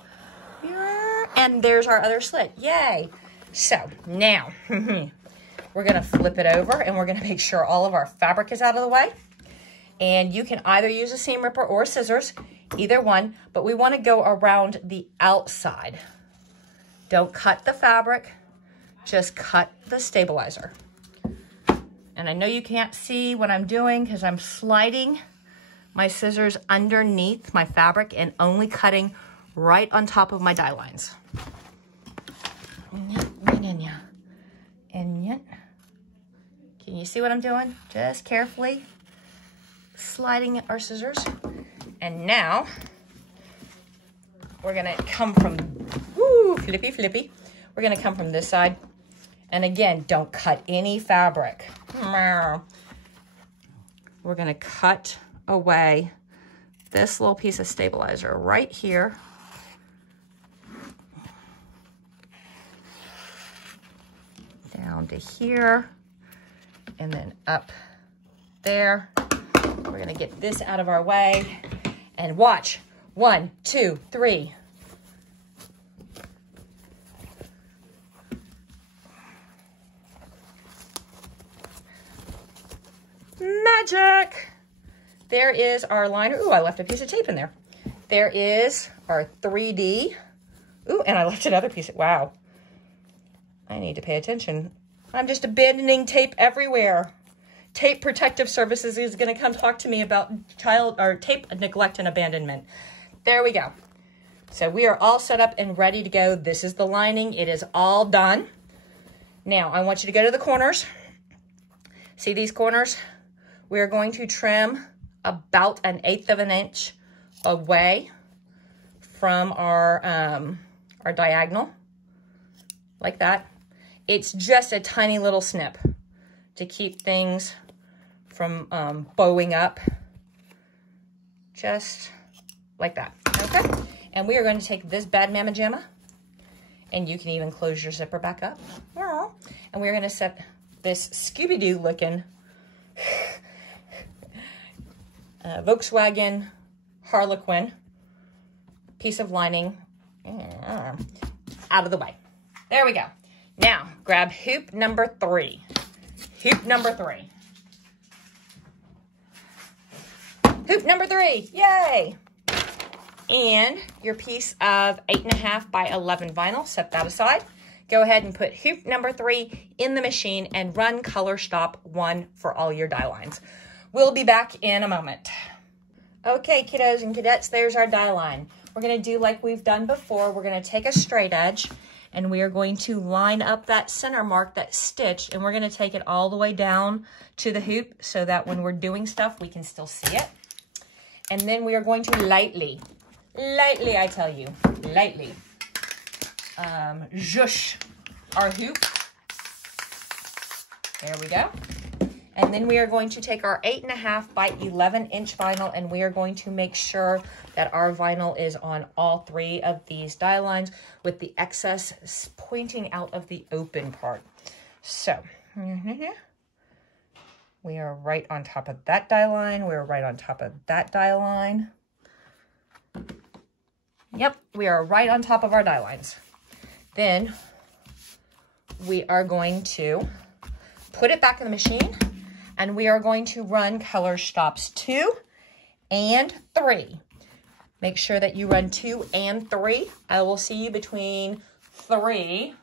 And there's our other slit. Yay. So now we're going to flip it over, and we're going to make sure all of our fabric is out of the way. And you can either use a seam ripper or scissors, either one, but we want to go around the outside. Don't cut the fabric, just cut the stabilizer. And I know you can't see what I'm doing because I'm sliding my scissors underneath my fabric and only cutting right on top of my die lines. Can you see what I'm doing? Just carefully sliding our scissors. And now we're gonna come from, flippy, flippy. We're gonna come from this side. And again, don't cut any fabric. We're gonna cut away this little piece of stabilizer right here. Down to here, and then up there. We're gonna get this out of our way, and watch. 1, 2, 3. Magic! There is our liner. Ooh, I left a piece of tape in there. There is our 3D. Ooh, and I left another piece. Wow. I need to pay attention. I'm just abandoning tape everywhere. Tape Protective Services is going to come talk to me about tape neglect and abandonment. There we go. So we are all set up and ready to go. This is the lining. It is all done. Now, I want you to go to the corners. See these corners? We are going to trim about 1/8 of an inch away from our diagonal, like that. It's just a tiny little snip to keep things from bowing up, just like that, okay? And we are going to take this bad mamma jamma, and you can even close your zipper back up. And we're going to set this Scooby-Doo looking Volkswagen Harlequin piece of lining out of the way. There we go. Now, grab hoop number 3. Hoop number 3. Hoop number 3, yay! And your piece of 8.5 by 11 vinyl, set that aside. Go ahead and put hoop number 3 in the machine and run color stop 1 for all your die lines. We'll be back in a moment. Okay, kiddos and cadettes, there's our die line. We're gonna do like we've done before. We're gonna take a straight edge, and we are going to line up that center mark, that stitch, and we're gonna take it all the way down to the hoop so that when we're doing stuff, we can still see it. And then we are going to lightly, I tell you, lightly, zhush our hoop. There we go. And then we are going to take our 8.5 by 11 inch vinyl, and we are going to make sure that our vinyl is on all 3 of these die lines with the excess pointing out of the open part. So, we are right on top of that die line. We're right on top of that die line. Yep, we are right on top of our die lines. Then we are going to put it back in the machine, and we are going to run color stops 2 and 3. Make sure that you run 2 and 3. I will see you between 3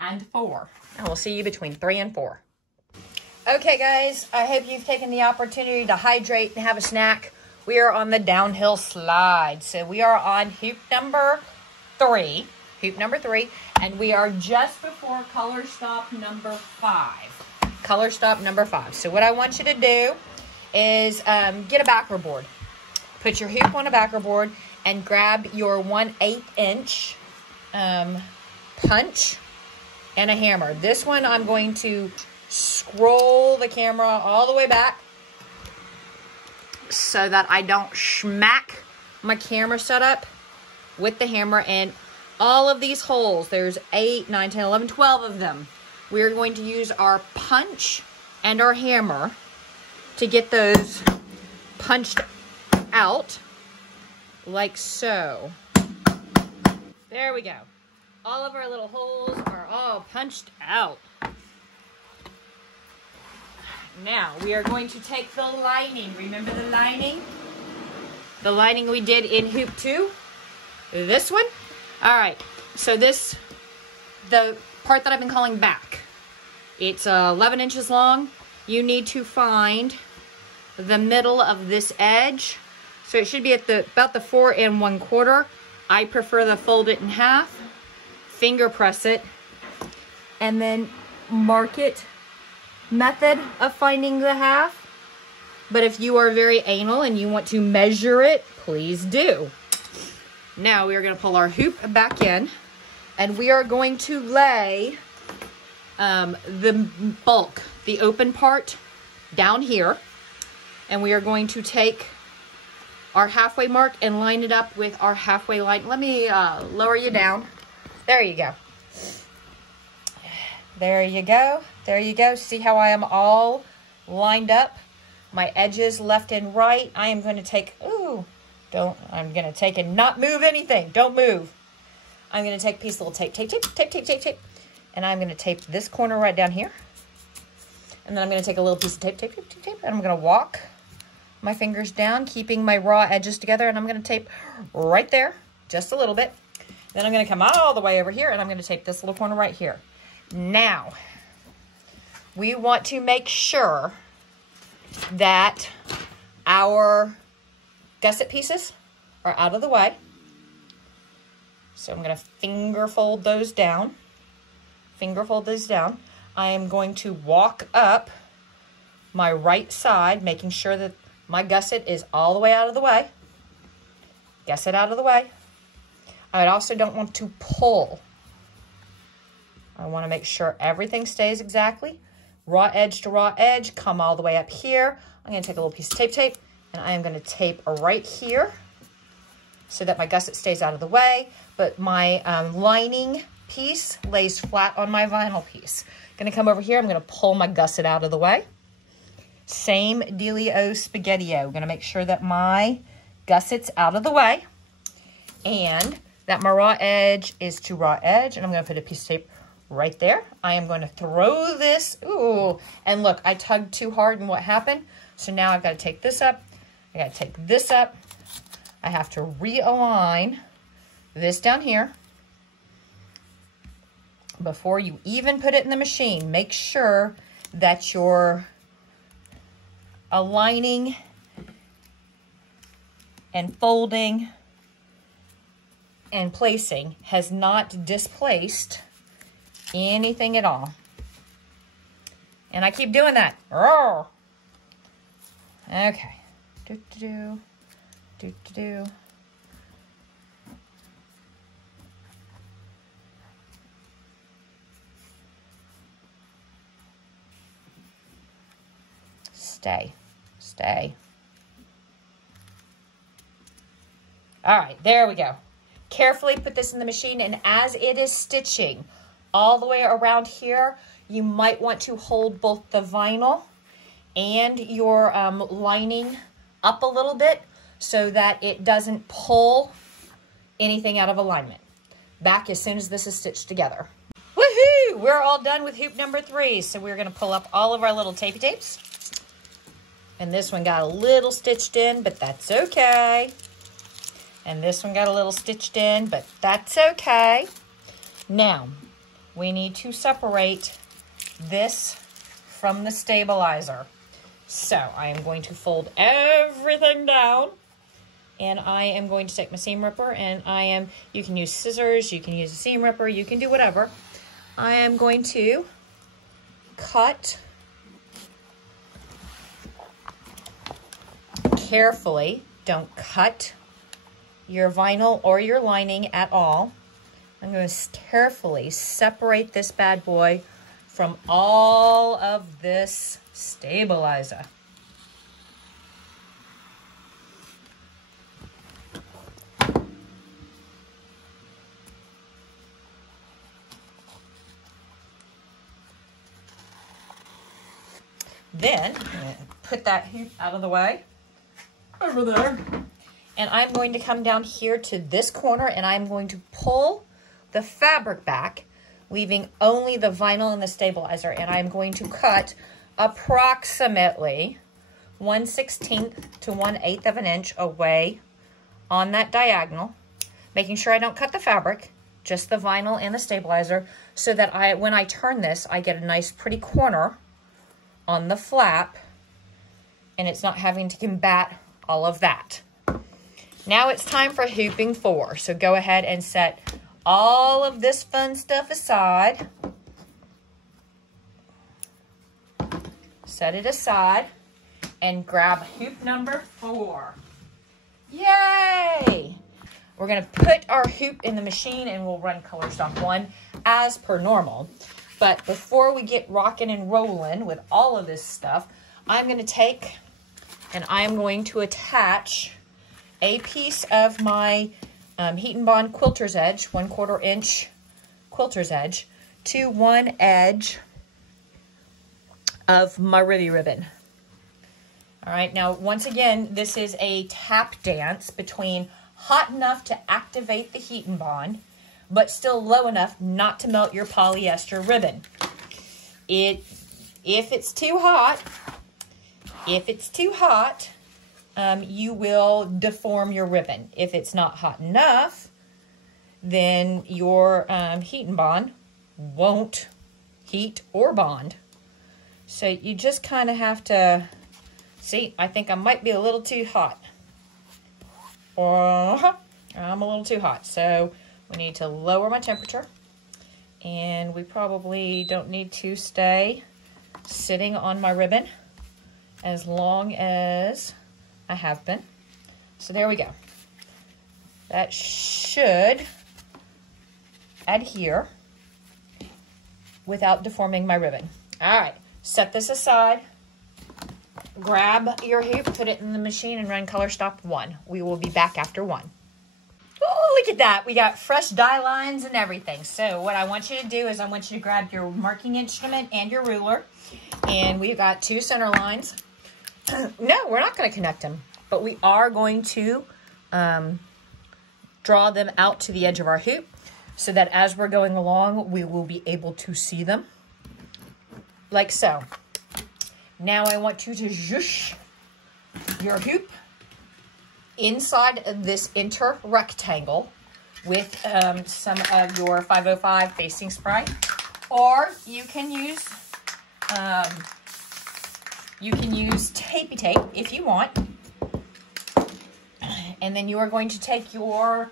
and 4. I will see you between 3 and 4. Okay, guys, I hope you've taken the opportunity to hydrate and have a snack. We are on the downhill slide. So we are on hoop number 3. Hoop number 3. And we are just before color stop number 5. Color stop number 5. So what I want you to do is get a backer board. Put your hoop on a backer board and grab your 1/8 inch punch and a hammer. This one I'm going to scroll the camera all the way back so that I don't smack my camera setup with the hammer in all of these holes. There's 8, 9, 10, 11, 12 of them. We're going to use our punch and our hammer to get those punched out like so. There we go. All of our little holes are all punched out. Now we are going to take the lining. Remember the lining? The lining we did in hoop 2. This one. All right. So this, the part that I've been calling back. It's 11 inches long. You need to find the middle of this edge. So it should be at about the 4 1/4. I prefer to fold it in half. Finger press it. And then mark it. Method of finding the half. But if you are very anal and you want to measure it, please do. Now we are going to pull our hoop back in, and we are going to lay the bulk, the open part, down here, and we are going to take our halfway mark and line it up with our halfway line. Let me lower you down. There you go. There you go. There you go. See how I am all lined up? My edges left and right. I am going to take, I'm going to take and not move anything. Don't move. I'm going to take a piece of little tape, tape. And I'm going to tape this corner right down here. And then I'm going to take a little piece of tape, and I'm going to walk my fingers down, keeping my raw edges together. And I'm going to tape right there, just a little bit. Then I'm going to come all the way over here, and I'm going to tape this little corner right here. Now, we want to make sure that our gusset pieces are out of the way. So I'm going to finger fold those down. I am going to walk up my right side, making sure that my gusset is all the way out of the way. Gusset out of the way. I also don't want to pull. I want to make sure everything stays exactly. Raw edge to raw edge, come all the way up here. I'm going to take a little piece of tape, and I am going to tape right here so that my gusset stays out of the way, but my lining piece lays flat on my vinyl piece. Going to come over here. I'm going to pull my gusset out of the way. Same dealio spaghetti-o. Going to make sure that my gusset's out of the way and that my raw edge is to raw edge, and I'm going to put a piece of tape right there. I am going to throw this. Ooh, and look, I tugged too hard, and what happened? So now I've got to take this up. I got to take this up. I have to realign this down here. Before you even put it in the machine, make sure that your aligning and folding and placing has not displaced anything at all. And I keep doing that. Okay. Stay. All right, there we go. Carefully put this in the machine, and as it is stitching all the way around here, you might want to hold both the vinyl and your lining up a little bit so that it doesn't pull anything out of alignment. back as soon as this is stitched together. Woohoo! We're all done with hoop number 3. So we're going to pull up all of our little tapey tapes. And this one got a little stitched in, but that's okay. And this one got a little stitched in, but that's okay. Now, we need to separate this from the stabilizer. So I am going to fold everything down, and I am going to take my seam ripper, and you can use scissors, you can use a seam ripper, you can do whatever. I am going to cut carefully. Don't cut your vinyl or your lining at all. I'm going to carefully separate this bad boy from all of this stabilizer. Then, I'm going to put that hoop out of the way, over there. And I'm going to come down here to this corner, and I'm going to pull the fabric back, leaving only the vinyl and the stabilizer. And I'm going to cut approximately 1/16 to 1/8 of an inch away on that diagonal, making sure I don't cut the fabric, just the vinyl and the stabilizer, so that when I turn this, I get a nice pretty corner on the flap, and it's not having to combat all of that. Now it's time for hooping 4. So go ahead and set all of this fun stuff aside. Set it aside and grab hoop number 4. Yay! We're going to put our hoop in the machine and we'll run color stop 1 as per normal. But before we get rocking and rolling with all of this stuff, I'm going to take and I'm going to attach a piece of my Heat and Bond quilter's edge, 1/4 inch quilter's edge, to one edge of my Rivy ribbon. All right, now once again, this is a tap dance between hot enough to activate the Heat and Bond, but still low enough not to melt your polyester ribbon. If it's too hot, you will deform your ribbon. If it's not hot enough, then your Heat and Bond won't heat or bond. So you just kind of have to, see, I think I might be a little too hot. Or I'm a little too hot. So we need to lower my temperature. And we probably don't need to stay sitting on my ribbon as long as I have been. So there we go. That should adhere without deforming my ribbon. All right, set this aside. Grab your hoop, put it in the machine, and run color stop 1. We will be back after 1. Oh, look at that. We got fresh die lines and everything. So what I want you to do is I want you to grab your marking instrument and your ruler. And we've got 2 center lines. No, we're not going to connect them, but we are going to draw them out to the edge of our hoop so that as we're going along, we will be able to see them like so. Now I want you to zhoosh your hoop inside of this inner rectangle with some of your 505 basting spray, or you can use tapey tape if you want. And then you are going to take your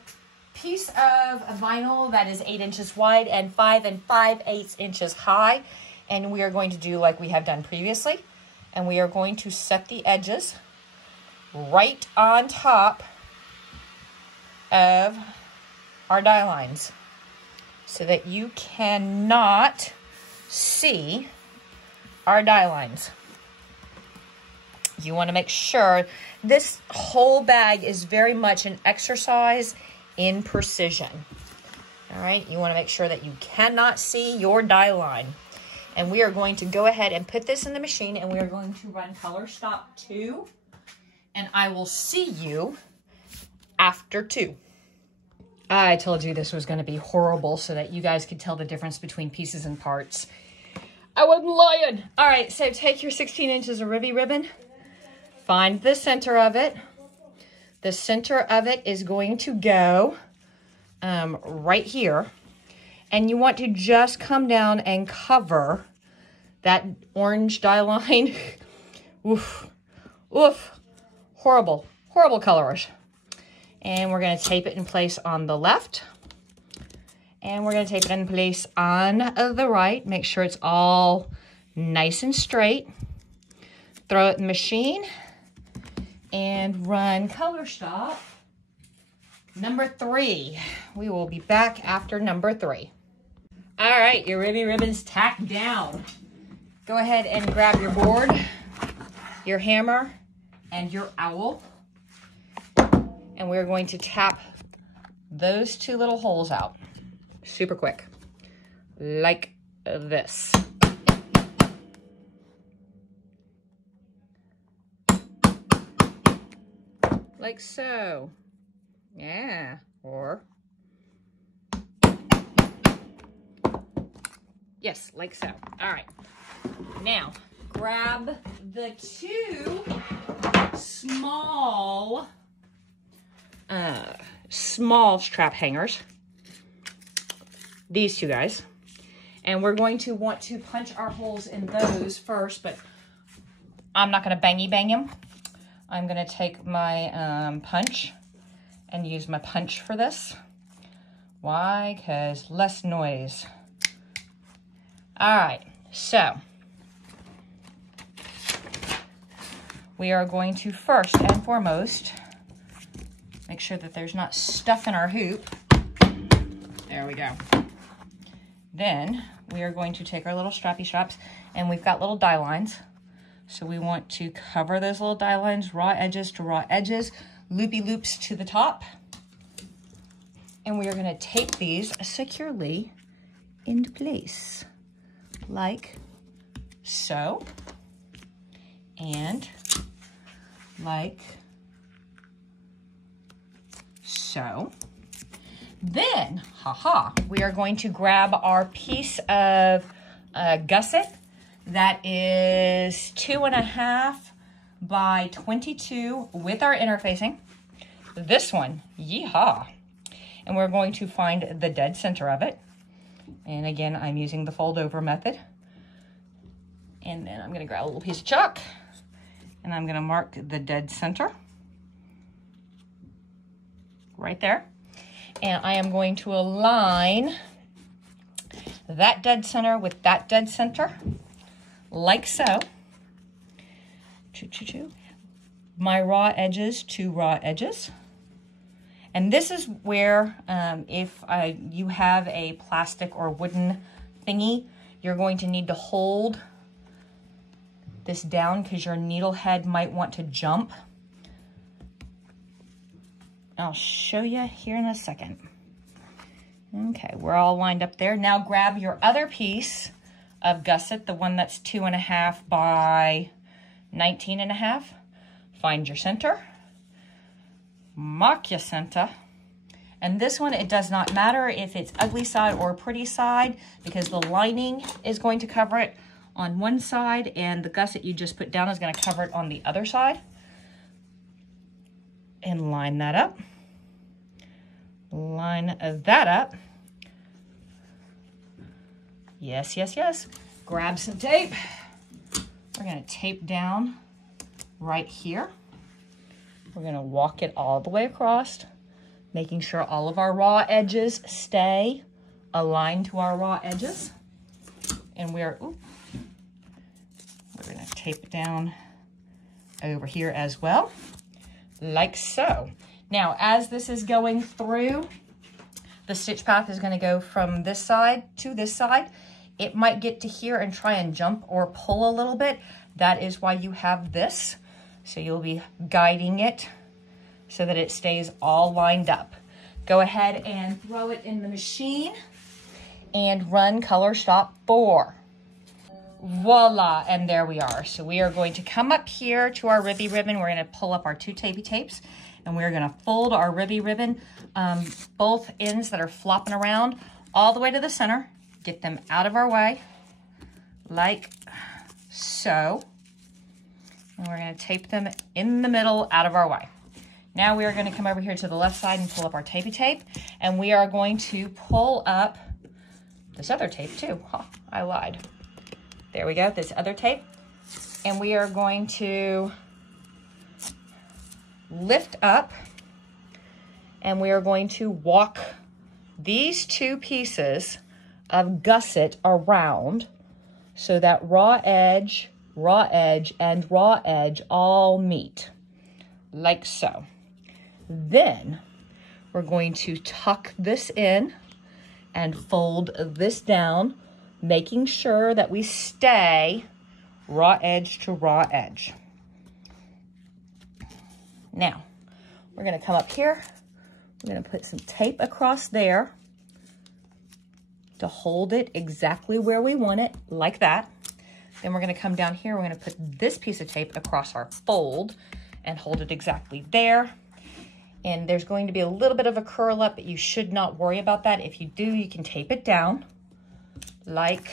piece of vinyl that is 8 inches wide and 5 5/8 inches high, and we are going to do like we have done previously, and we are going to set the edges right on top of our die lines so that you cannot see our die lines. You want to make sure this whole bag is very much an exercise in precision. All right, you want to make sure that you cannot see your die line. And we are going to go ahead and put this in the machine, and we are going to run color stop 2. And I will see you after 2. I told you this was going to be horrible so that you guys could tell the difference between pieces and parts. I wasn't lying. All right, so take your 16 inches of ribby ribbon. Find the center of it. The center of it is going to go right here. And you want to just come down and cover that orange dye line. Oof. Oof. Horrible. Horrible colors. And we're going to tape it in place on the left. And we're going to tape it in place on the right. Make sure it's all nice and straight. Throw it in the machine. And run color stop. Number 3. We will be back after number 3. All right, your ribby ribbon's tacked down. Go ahead and grab your board, your hammer, and your owl. And we're going to tap those 2 little holes out. Super quick. Like this. Like so. Yeah. Or. Yes, like so. All right. Now, grab the 2 small strap hangers. These 2 guys. And we're going to want to punch our holes in those first, but I'm not going to bangy bang them. I'm going to take my punch and use my punch for this. Why? Because less noise. All right, so we are going to first and foremost make sure that there's not stuff in our hoop. There we go. Then we are going to take our little strappy straps, and we've got little die lines. So we want to cover those little die lines, raw edges to raw edges, loopy loops to the top. And we are going to tape these securely into place, like so, and like so. Then, we are going to grab our piece of gusset that is 2.5 by 22 with our interfacing. This one, yeehaw. And we're going to find the dead center of it. And again, I'm using the fold over method. And then I'm going to grab a little piece of chalk and I'm going to mark the dead center right there. And I am going to align that dead center with that dead center, like so. My raw edges to raw edges. And this is where, if you have a plastic or wooden thingy, you're going to need to hold this down because your needle head might want to jump. I'll show you here in a second. Okay, we're all lined up there. Now grab your other piece of gusset, the one that's 2.5 by 19.5. Find your center. Mark your center. And this one, it does not matter if it's ugly side or pretty side because the lining is going to cover it on one side and the gusset you just put down is going to cover it on the other side. And line that up. Line that up. Yes, yes, yes. Grab some tape. We're going to tape down right here. We're going to walk it all the way across, making sure all of our raw edges stay aligned to our raw edges. And we're going to tape it down over here as well, like so. Now, as this is going through, the stitch path is going to go from this side to this side. It might get to here and try and jump or pull a little bit. That is why you have this. So you'll be guiding it so that it stays all lined up. Go ahead and throw it in the machine and run color stop 4. Voila, and there we are. So we are going to come up here to our ribby ribbon. We're going to pull up our 2 tapey tapes. And we're gonna fold our ribby ribbon, both ends that are flopping around all the way to the center, get them out of our way, like so. And we're gonna tape them in the middle out of our way. Now we are gonna come over here to the left side and pull up our tapey tape, and we are going to pull up this other tape too. Huh, I lied. There we go, this other tape. And we are going to lift up, and we are going to walk these two pieces of gusset around so that raw edge, and raw edge all meet, like so. Then we're going to tuck this in and fold this down, making sure that we stay raw edge to raw edge. Now, we're gonna come up here. We're gonna put some tape across there to hold it exactly where we want it, like that. Then we're gonna come down here. We're gonna put this piece of tape across our fold and hold it exactly there. And there's going to be a little bit of a curl up, but you should not worry about that. If you do, you can tape it down like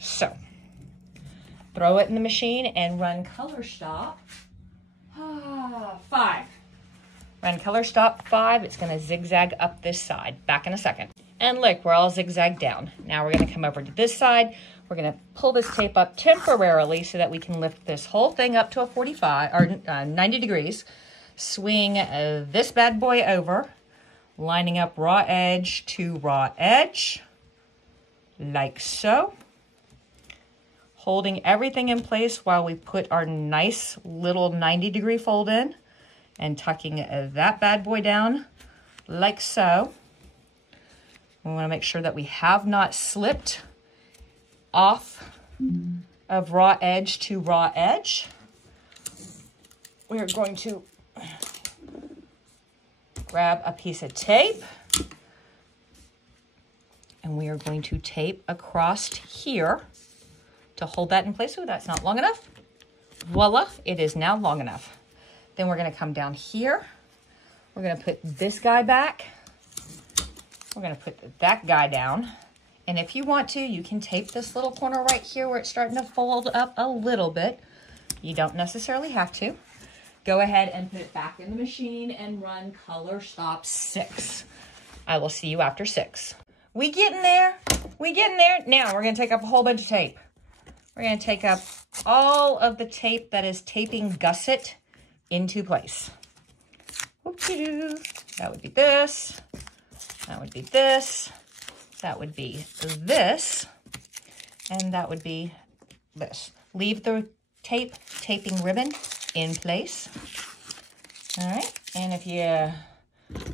so. Throw it in the machine and run color stop 5. Run color stop 5. It's gonna zigzag up this side. Back in a second. And look, we're all zigzagged down. Now we're gonna come over to this side. We're gonna pull this tape up temporarily so that we can lift this whole thing up to a 45 or 90 degrees. Swing this bad boy over, lining up raw edge to raw edge, like so. Holding everything in place while we put our nice little 90-degree fold in, and tucking that bad boy down, like so. We want to make sure that we have not slipped off of raw edge to raw edge. We're going to grab a piece of tape, and we are going to tape across here to hold that in place. Oh, that's not long enough. Voila, it is now long enough. Then we're gonna come down here. We're gonna put this guy back. We're gonna put that guy down. And if you want to, you can tape this little corner right here where it's starting to fold up a little bit. You don't necessarily have to. Go ahead and put it back in the machine and run color stop 6. I will see you after 6. We getting there. We getting there. Now we're gonna take up a whole bunch of tape. We're going to take up all of the tape that is taping gusset into place. That would be this. That would be this. That would be this. And that would be this. Leave the taping ribbon in place. All right. And if you're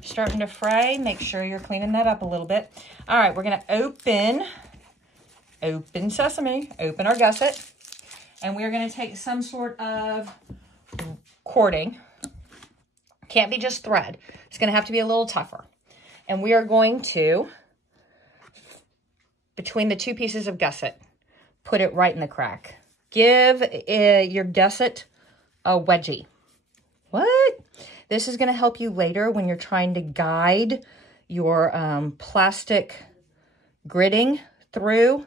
starting to fray, make sure you're cleaning that up a little bit. All right. We're going to open sesame, open our gusset, and we're going to take some sort of cording. Can't be just thread. It's going to have to be a little tougher. And we are going to, between the two pieces of gusset, put it right in the crack. Give your gusset a wedgie. What? This is going to help you later when you're trying to guide your plastic gridding through,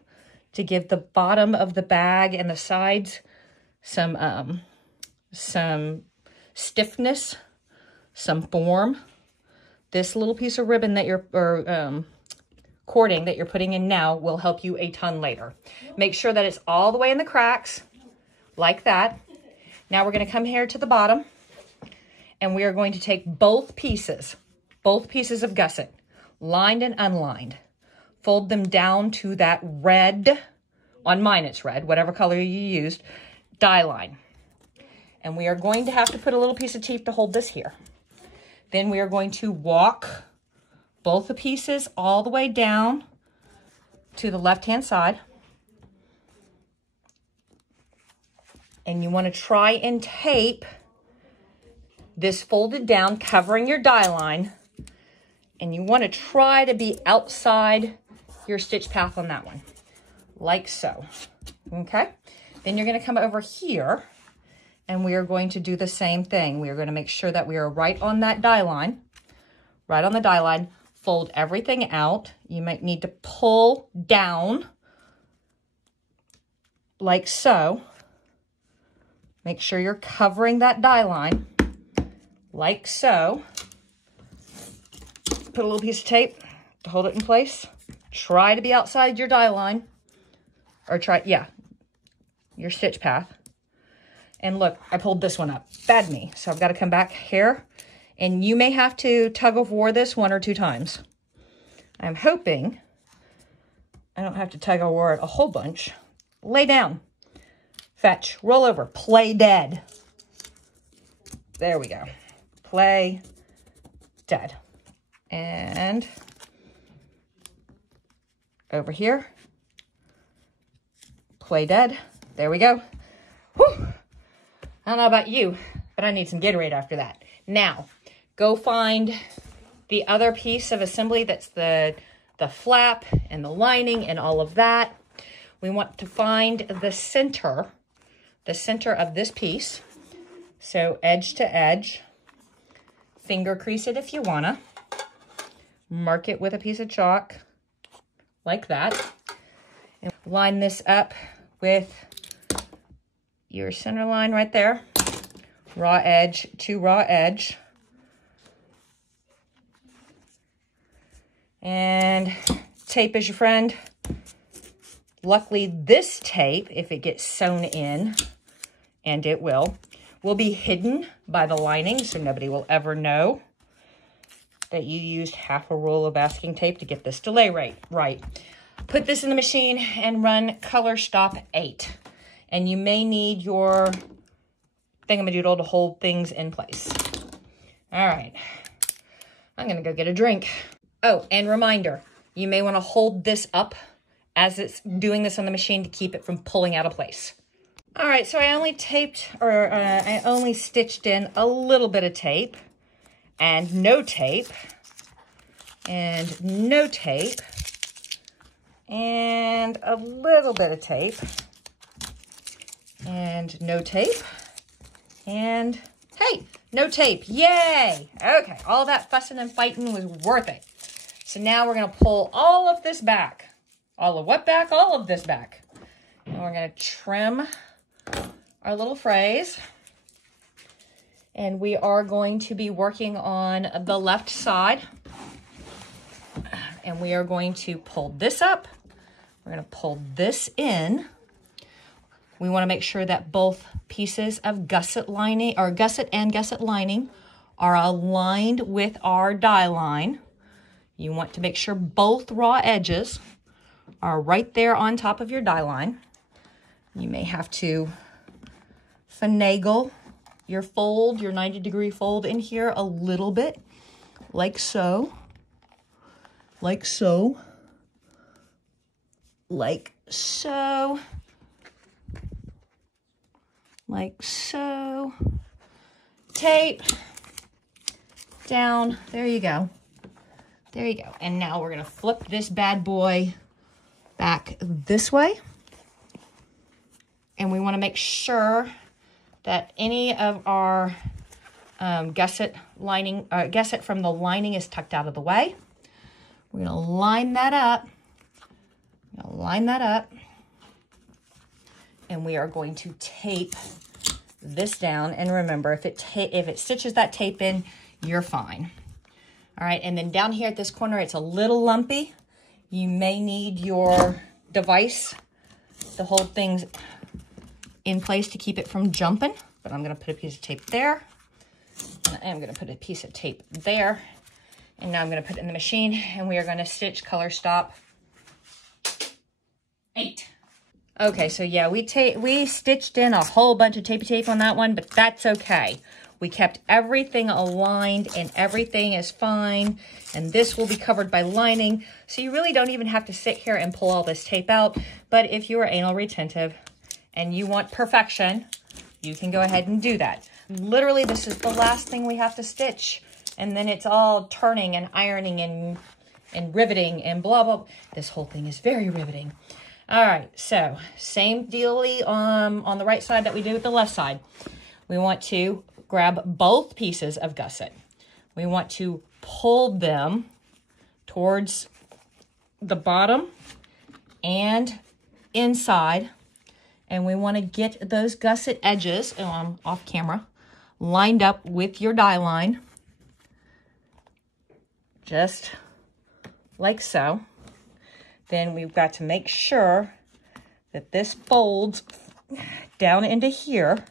to give the bottom of the bag and the sides some stiffness, some form. This little piece of ribbon that you're, cording that you're putting in now will help you a ton later. Make sure that it's all the way in the cracks, like that. Now we're going to come here to the bottom, and we are going to take both pieces of gusset, lined and unlined. Fold them down to that red, on mine it's red, whatever color you used, die line. And we are going to have to put a little piece of tape to hold this here. Then we are going to walk both the pieces all the way down to the left-hand side. And you want to try and tape this folded down, covering your die line. And you want to try to be outside your stitch path on that one, like so. Okay, then you're going to come over here And we are going to do the same thing. We are going to make sure that we are right on that die line, right on the die line. Fold everything out. You might need to pull down like so. Make sure you're covering that die line like so. Put a little piece of tape to hold it in place. Try to be outside your die line, or your stitch path. And look, I pulled this one up. Bad me. So I've got to come back here. And you may have to tug of war this 1 or 2 times. I'm hoping I don't have to tug of war it a whole bunch. Lay down. Fetch. Roll over. Play dead. There we go. Play dead. And over here. Play dead. There we go. Whew. I don't know about you, but I need some Gatorade after that. Now, go find the other piece of assembly that's the flap and the lining and all of that. We want to find the center of this piece. So edge to edge, finger crease it if you wanna. Mark it with a piece of chalk like that. And line this up with your center line right there. Raw edge to raw edge. And tape is your friend. Luckily, this tape, if it gets sewn in, and it will be hidden by the lining, so nobody will ever know that you used half a roll of masking tape to get this to lay right. Put this in the machine and run color stop 8. And you may need your thingamadoodle to hold things in place. All right. I'm going to go get a drink. Oh, and reminder, you may want to hold this up as it's doing this on the machine to keep it from pulling out of place. All right, so I only stitched in a little bit of tape and no tape and no tape and a little bit of tape and no tape and hey, no tape. Yay! Okay, all that fussing and fighting was worth it. So now we're going to pull all of this back. All of what back? All of this back. And we're going to trim our little phrase. And we are going to be working on the left side. And we are going to pull this up. We're going to pull this in. We want to make sure that both pieces of gusset lining, or gusset and gusset lining, are aligned with our die line. You want to make sure both raw edges are right there on top of your die line. You may have to finagle your fold, your 90-degree fold in here a little bit, like so, like so, like so, like so. Tape down. There you go. There you go. And now we're going to flip this bad boy back this way. And we want to make sure that any of our gusset from the lining is tucked out of the way. We're going to line that up. And we are going to tape this down. And remember, if it stitches that tape in, you're fine. All right, and then down here at this corner, it's a little lumpy. You may need your device to hold things in place to keep it from jumping. But I'm going to put a piece of tape there. And I am going to put a piece of tape there. And now I'm going to put it in the machine. And we are going to stitch color stop 8. Okay, so yeah, we stitched in a whole bunch of tape on that one, but that's okay. We kept everything aligned and everything is fine. And this will be covered by lining. So you really don't even have to sit here and pull all this tape out. But if you are anal retentive and you want perfection, you can go ahead and do that. Literally, this is the last thing we have to stitch. And then it's all turning and ironing and riveting and blah, blah. This whole thing is very riveting. All right, so same dealie on the right side that we did with the left side. we want to grab both pieces of gusset. We want to pull them towards the bottom and inside. And we want to get those gusset edges, off camera, lined up with your die line. Just like so. Then we've got to make sure that this folds down into here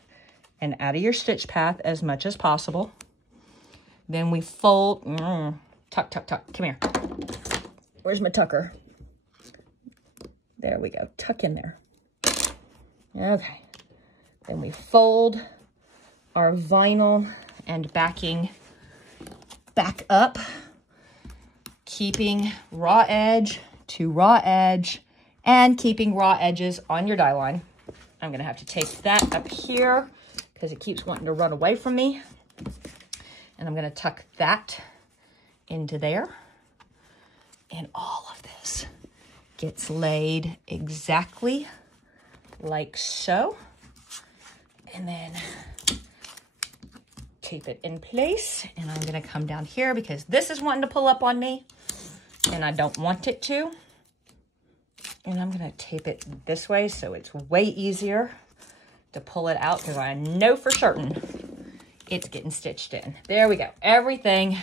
and out of your stitch path as much as possible. Then we fold, tuck, tuck, tuck, come here. Where's my tucker? There we go, tuck in there. Okay, then we fold our vinyl and backing back up, keeping raw edge to raw edge and keeping raw edges on your die line. I'm gonna have to tape that up here because it keeps wanting to run away from me. And I'm gonna tuck that into there. And all of this gets laid exactly like so. And then tape it in place. And I'm gonna come down here because this is wanting to pull up on me and I don't want it to. And I'm gonna tape it this way so it's way easier to pull it out because I know for certain it's getting stitched in. There we go. Everything,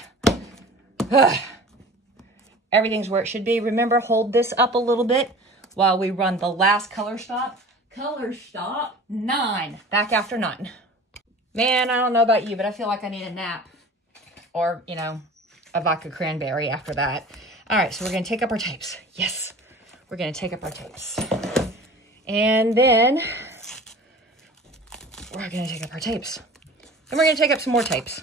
everything's where it should be. Remember, hold this up a little bit while we run the last color stop. Color stop 9, back after 9. Man, I don't know about you, but I feel like I need a nap or, you know, a vodka cranberry after that. All right, so we're gonna take up our tapes. Yes, we're gonna take up our tapes. And then we're gonna take up our tapes. And we're gonna take up some more tapes.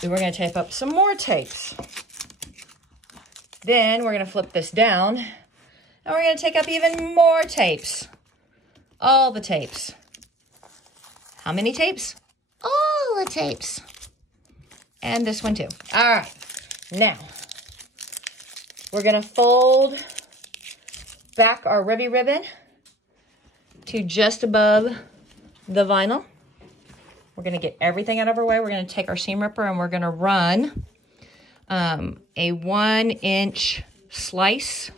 Then we're gonna tape up some more tapes. Then we're gonna flip this down and we're gonna take up even more tapes. All the tapes. How many tapes? All the tapes. And this one too. All right, now we're gonna fold back our ribby ribbon to just above the vinyl. We're gonna get everything out of our way. We're gonna take our seam ripper and we're gonna run a 1-inch slice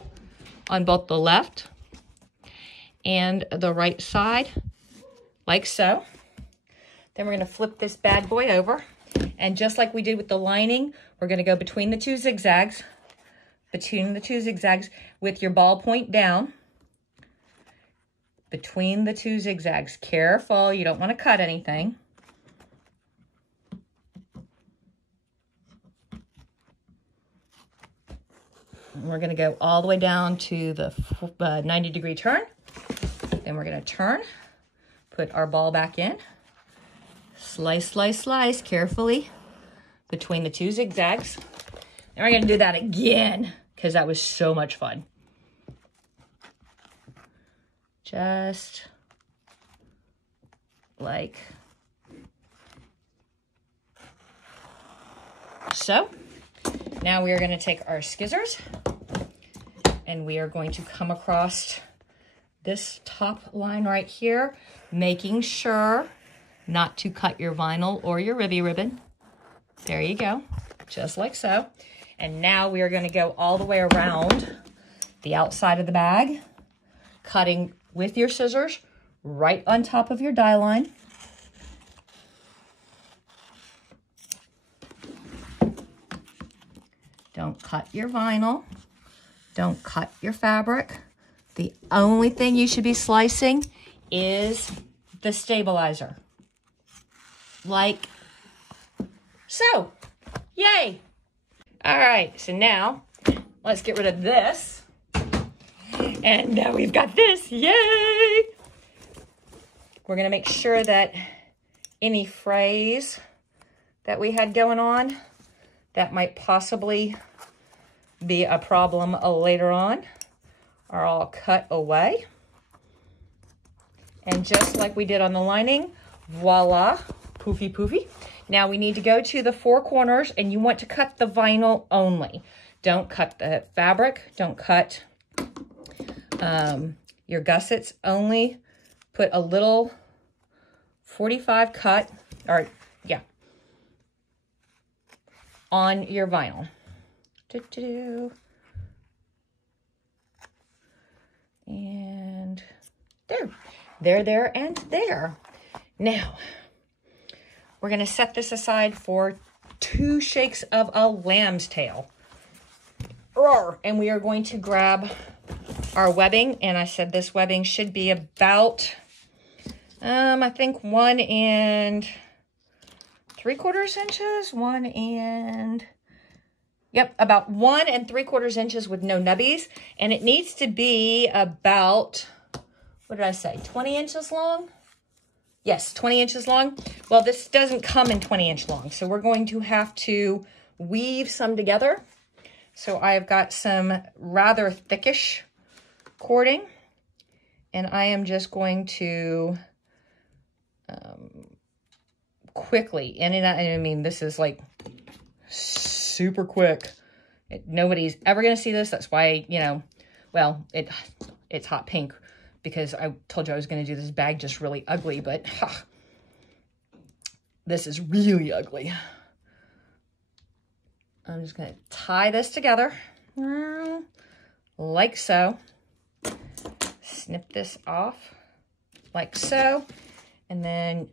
on both the left and the right side, like so. Then we're gonna flip this bad boy over. And just like we did with the lining, we're gonna go between the two zigzags, with your ball point down. Between the two zigzags. Careful, you don't wanna cut anything. We're gonna go all the way down to the 90-degree turn. Then we're gonna turn, put our ball back in, slice, slice, slice carefully between the two zigzags. And we're gonna do that again because that was so much fun. Just like so. Now we are gonna take our scissors and we are going to come across this top line right here, making sure not to cut your vinyl or your ribby ribbon. There you go, just like so. And now we are gonna go all the way around the outside of the bag, cutting with your scissors right on top of your die line. Don't cut your vinyl. Don't cut your fabric. The only thing you should be slicing is the stabilizer. Like so. Yay! All right, so now let's get rid of this. And now we've got this. Yay! We're gonna make sure that any frays that we had going on that might possibly be a problem later on are all cut away. And just like we did on the lining, voila, poofy poofy. Now we need to go to the 4 corners and you want to cut the vinyl only. Don't cut the fabric, don't cut your gussets, only put a little 45 cut, or yeah, on your vinyl. And there, and there. Now, we're going to set this aside for 2 shakes of a lamb's tail. Roar. And we are going to grab our webbing, and I said this webbing should be about, I think 1 3/4 inches, about 1 3/4 inches with no nubbies. And it needs to be about, what did I say, 20 inches long? Yes, 20 inches long. Well, this doesn't come in 20-inch long, so we're going to have to weave some together. So I've got some rather thickish cording, and I am just going to quickly, and I mean, this is like super quick. Nobody's ever going to see this. That's why, you know, well, it's hot pink because I told you I was going to do this bag just really ugly, but this is really ugly. I'm just going to tie this together like so. Snip this off like so. And then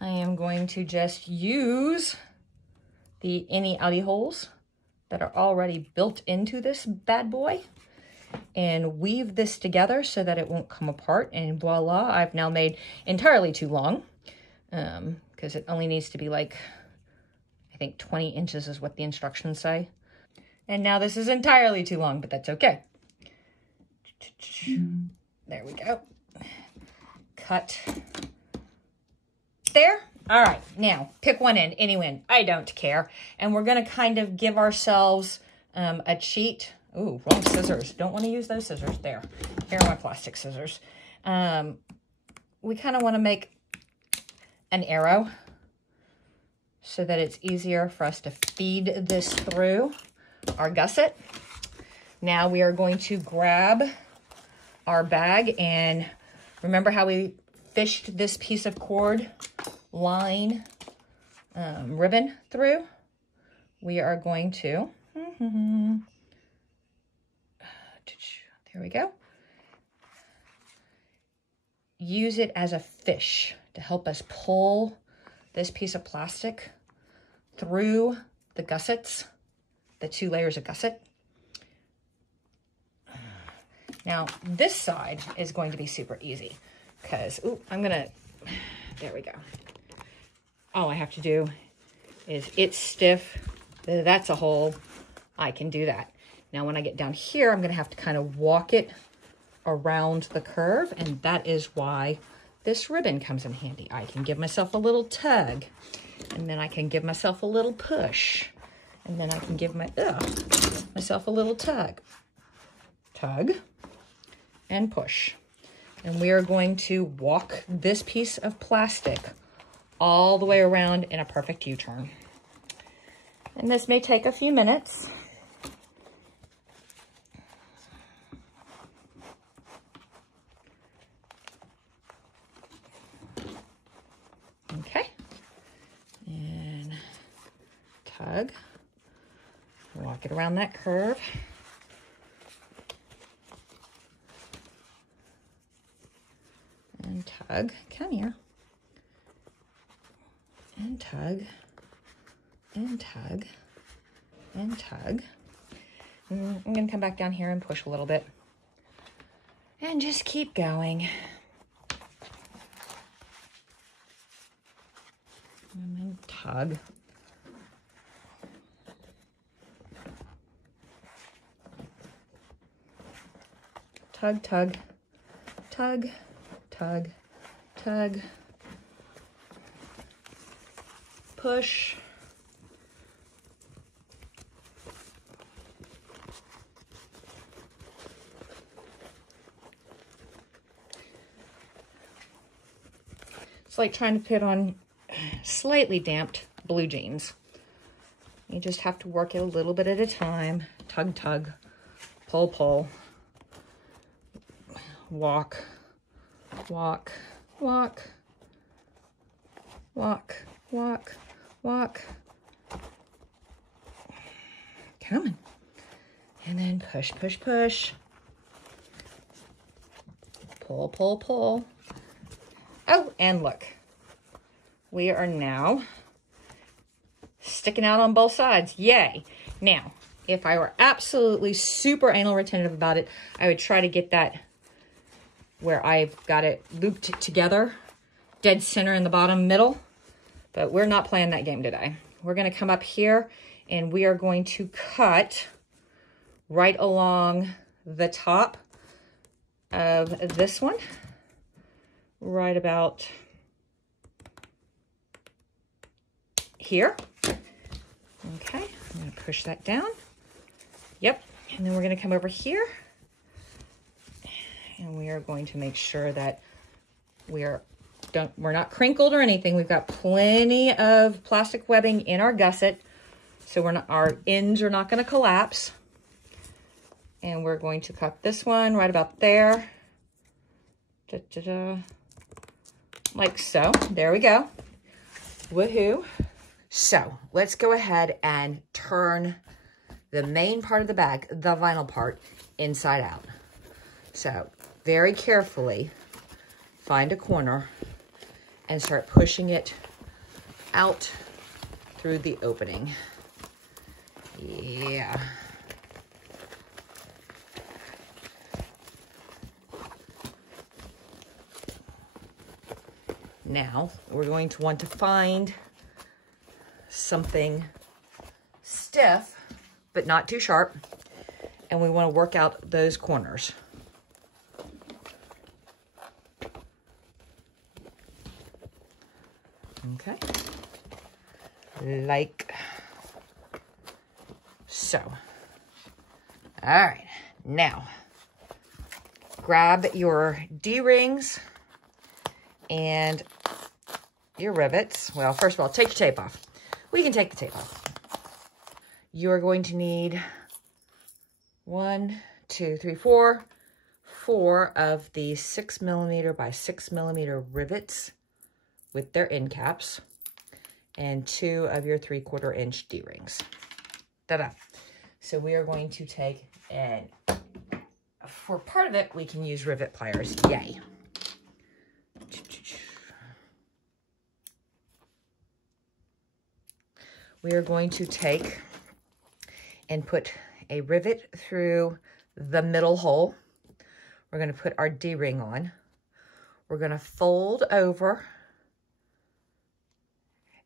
I am going to just use the any-outy holes that are already built into this bad boy and weave this together so that it won't come apart. And voila, I've now made entirely too long because it only needs to be like, I think 20 inches is what the instructions say. And now this is entirely too long, but that's okay. There we go. Cut there. All right, now pick one end, any end, I don't care. And we're gonna kind of give ourselves a cheat. Ooh, wrong scissors. Don't want to use those scissors. There. Here are my plastic scissors. We kind of want to make an arrow so that it's easier for us to feed this through our gusset. Now we are going to grab our bag, and remember how we fished this piece of cord line ribbon through? We are going to, there we go, use it as a fish to help us pull this piece of plastic through the gussets, the 2 layers of gusset. Now, this side is going to be super easy because, there we go. All I have to do is, it's stiff, that's a hole, I can do that. Now, when I get down here, I'm going to have to kind of walk it around the curve, and that is why this ribbon comes in handy. I can give myself a little tug, and then I can give myself a little push, and then I can give myself a little tug, and push. And we are going to walk this piece of plastic all the way around in a perfect U-turn. And this may take a few minutes. Okay. And tug. Walk it around that curve. And tug. Come here. And tug. And tug. And tug. And I'm going to come back down here and push a little bit. And just keep going. And then tug. Tug, tug, tug, tug, tug. Push. It's like trying to put on slightly damped blue jeans. You just have to work it a little bit at a time. Tug, tug, pull, pull, walk, walk, walk, walk, walk, walk. Coming. And then push, push, push. Pull, pull, pull. Oh, and look. We are now sticking out on both sides. Yay. Now, if I were absolutely super anal retentive about it, I would try to get that where I've got it looped together, dead center in the bottom middle, but we're not playing that game today. We're going to come up here and we are going to cut right along the top of this one, right about here. Okay, I'm going to push that down. Yep, and then we're going to come over here and we are going to make sure that we're not crinkled or anything. We've got plenty of plastic webbing in our gusset, so our ends are not going to collapse. And we're going to cut this one right about there. Like so. There we go. Woohoo. So let's go ahead and turn the main part of the bag, the vinyl part, inside out. So very carefully find a corner and start pushing it out through the opening. Yeah. Now, we're going to want to find something stiff, but not too sharp, and we want to work out those corners. Okay, like so. All right, now grab your D-rings and your rivets. Well, first of all, take your tape off. We can take the tape off. You're going to need 4 of the 6mm by 6mm rivets with their end caps, and 2 of your 3/4 inch D-rings. Ta-da. So we are going to take, and for part of it, we can use rivet pliers. Yay. We are going to take and put a rivet through the middle hole. We're going to put our D-ring on. We're going to fold over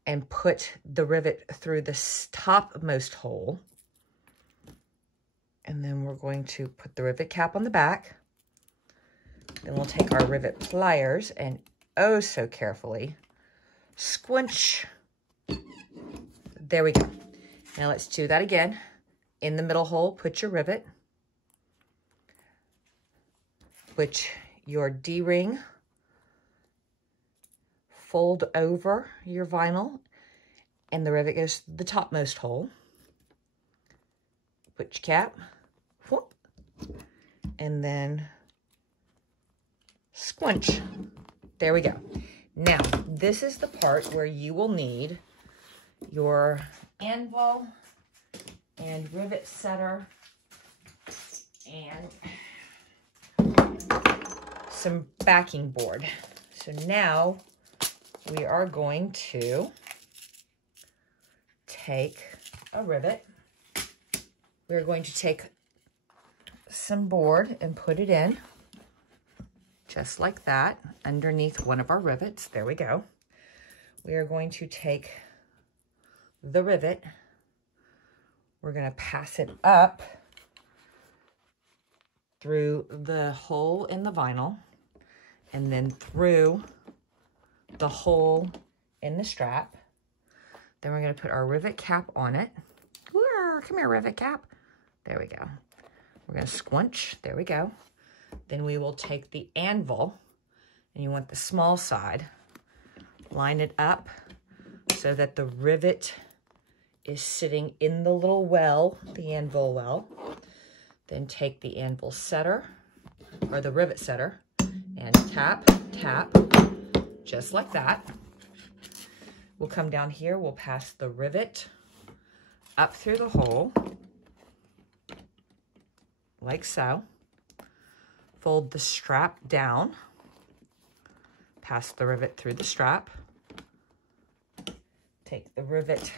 and put the rivet through the topmost hole. And then we're going to put the rivet cap on the back. Then we'll take our rivet pliers and oh so carefully squinch. There we go. Now let's do that again. In the middle hole, put your rivet. Put your D-ring. Fold over your vinyl, and the rivet goes to the topmost hole. Put your cap. Whoop, and then squinch. There we go. Now, this is the part where you will need your anvil and rivet setter and some backing board. So now we are going to take a rivet. We're going to take some board and put it in just like that underneath one of our rivets. There we go. We are going to take the rivet. We're going to pass it up through the hole in the vinyl and then through the hole in the strap. Then we're going to put our rivet cap on it. Come here, rivet cap. There we go. We're going to squinch. There we go. Then we will take the anvil, and you want the small side. Line it up so that the rivet is sitting in the little well, the anvil well. Then take the anvil setter, or the rivet setter, and tap, tap, just like that. We'll come down here, we'll pass the rivet up through the hole, like so. Fold the strap down, pass the rivet through the strap, take the rivet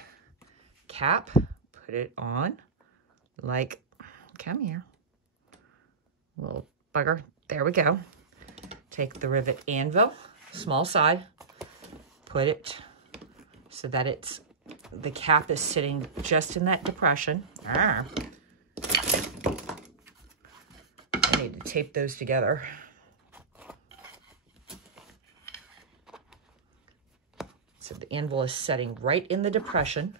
cap, put it on, like, come here, little bugger, there we go. Take the rivet anvil, small side, put it so that the cap is sitting just in that depression. I need to tape those together. So the anvil is setting right in the depression.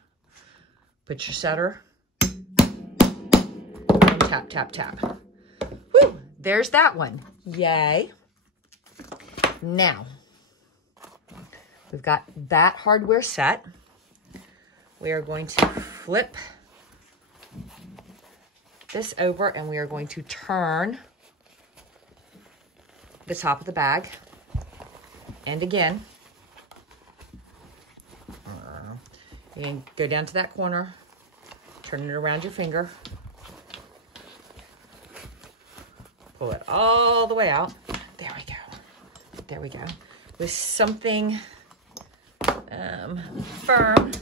Put your setter and tap, tap, tap. Woo! There's that one. Yay. Now, we've got that hardware set. We are going to flip this over and we are going to turn the top of the bag. And again, you can go down to that corner, turn it around your finger, pull it all the way out. There we go. There we go. With something firm,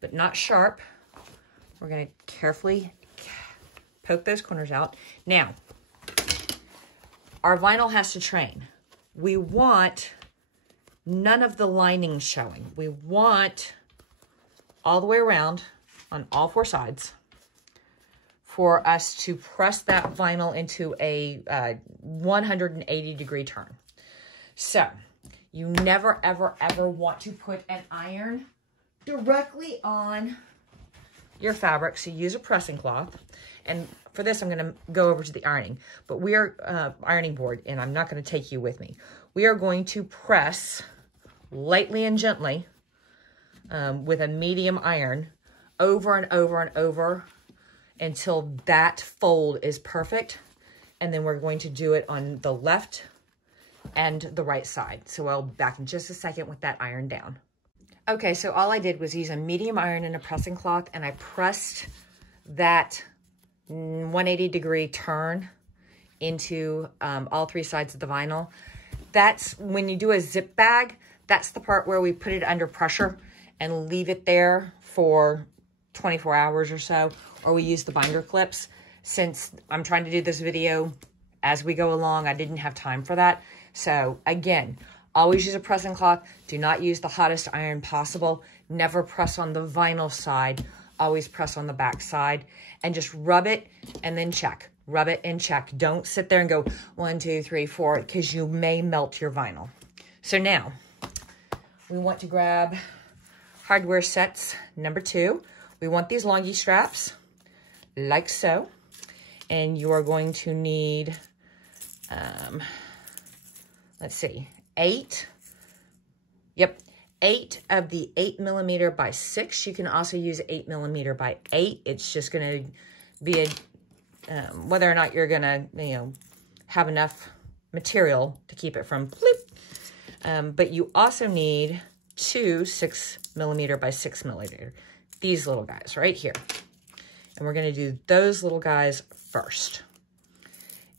but not sharp, we're going to carefully poke those corners out. Now, our vinyl has to train. We want none of the lining showing. We want all the way around on all four sides for us to press that vinyl into a 180-degree turn. So, you never, ever, ever want to put an iron directly on your fabric. So use a pressing cloth. And for this, I'm going to go over to the ironing. But we are ironing board, and I'm not going to take you with me. We are going to press lightly and gently with a medium iron over and over and over until that fold is perfect. And then we're going to do it on the left and the right side. So I'll be back in just a second with that iron down. Okay, so all I did was use a medium iron and a pressing cloth, and I pressed that 180-degree turn into all three sides of the vinyl. That's when you do a zip bag, that's the part where we put it under pressure and leave it there for 24 hours or so, or we use the binder clips. Since I'm trying to do this video as we go along, I didn't have time for that. So again, always use a pressing cloth. Do not use the hottest iron possible. Never press on the vinyl side. Always press on the back side and just rub it and then check. Rub it and check. Don't sit there and go 1, 2, 3, 4, because you may melt your vinyl. So now we want to grab hardware sets number 2. We want these longy straps like so. And you are going to need, let's see, 8 of the 8mm by 6. You can also use 8mm by 8. It's just going to be whether or not you're going to, have enough material to keep it from flip. But you also need 2 6mm by 6mm. These little guys right here. And we're going to do those little guys first.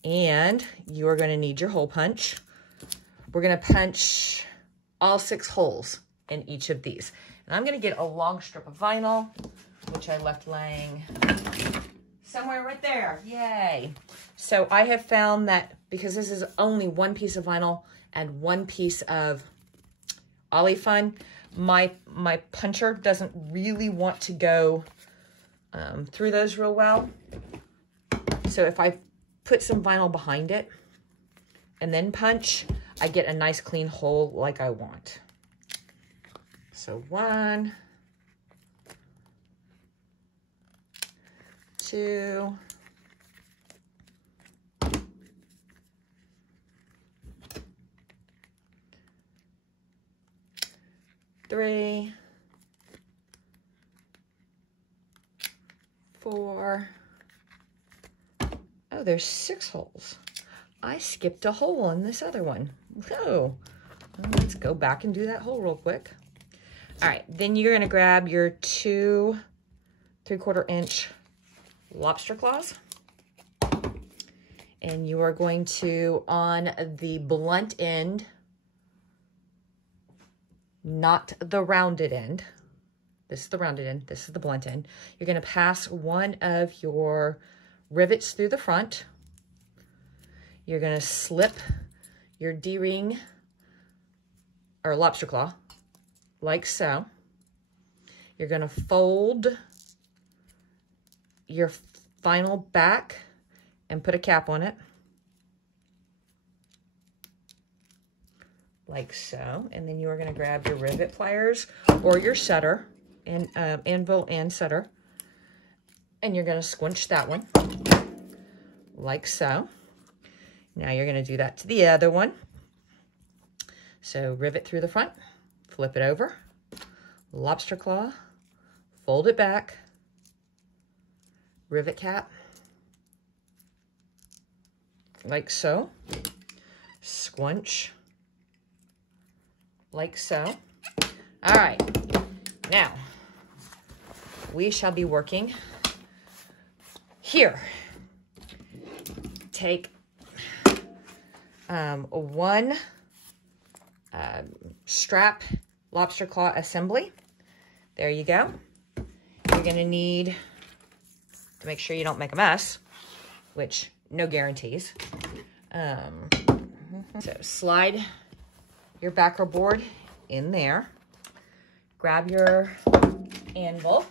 And you are going to need your hole punch. We're going to punch all 6 holes in each of these. And I'm going to get a long strip of vinyl, which I left laying somewhere right there. Yay. So I have found that because this is only one piece of vinyl and one piece of ollie fun, my puncher doesn't really want to go through those real well. So if I put some vinyl behind it and then punch, I get a nice clean hole like I want. So 1, 2, 3, 4. Oh, there's 6 holes. I skipped a hole in this other one. Oh, Let's go back and do that hole real quick. All right, then you're gonna grab your 2 3/4 inch lobster claws. And you are going to, on the blunt end, not the rounded end. This is the rounded end, this is the blunt end. You're gonna pass one of your rivets through the front. You're gonna slip your D-ring or lobster claw, like so. You're gonna fold your final back and put a cap on it, like so. And then you are gonna grab your rivet pliers or your setter, and anvil and setter, and you're gonna squinch that one, like so. Now you're gonna do that to the other one. So rivet through the front, flip it over, lobster claw, fold it back, rivet cap, like so, squinch, like so. All right, now we shall be working here. Take one strap lobster claw assembly. There you go. You're gonna need, to make sure you don't make a mess, which no guarantees. So slide your backer board in there, grab your anvil,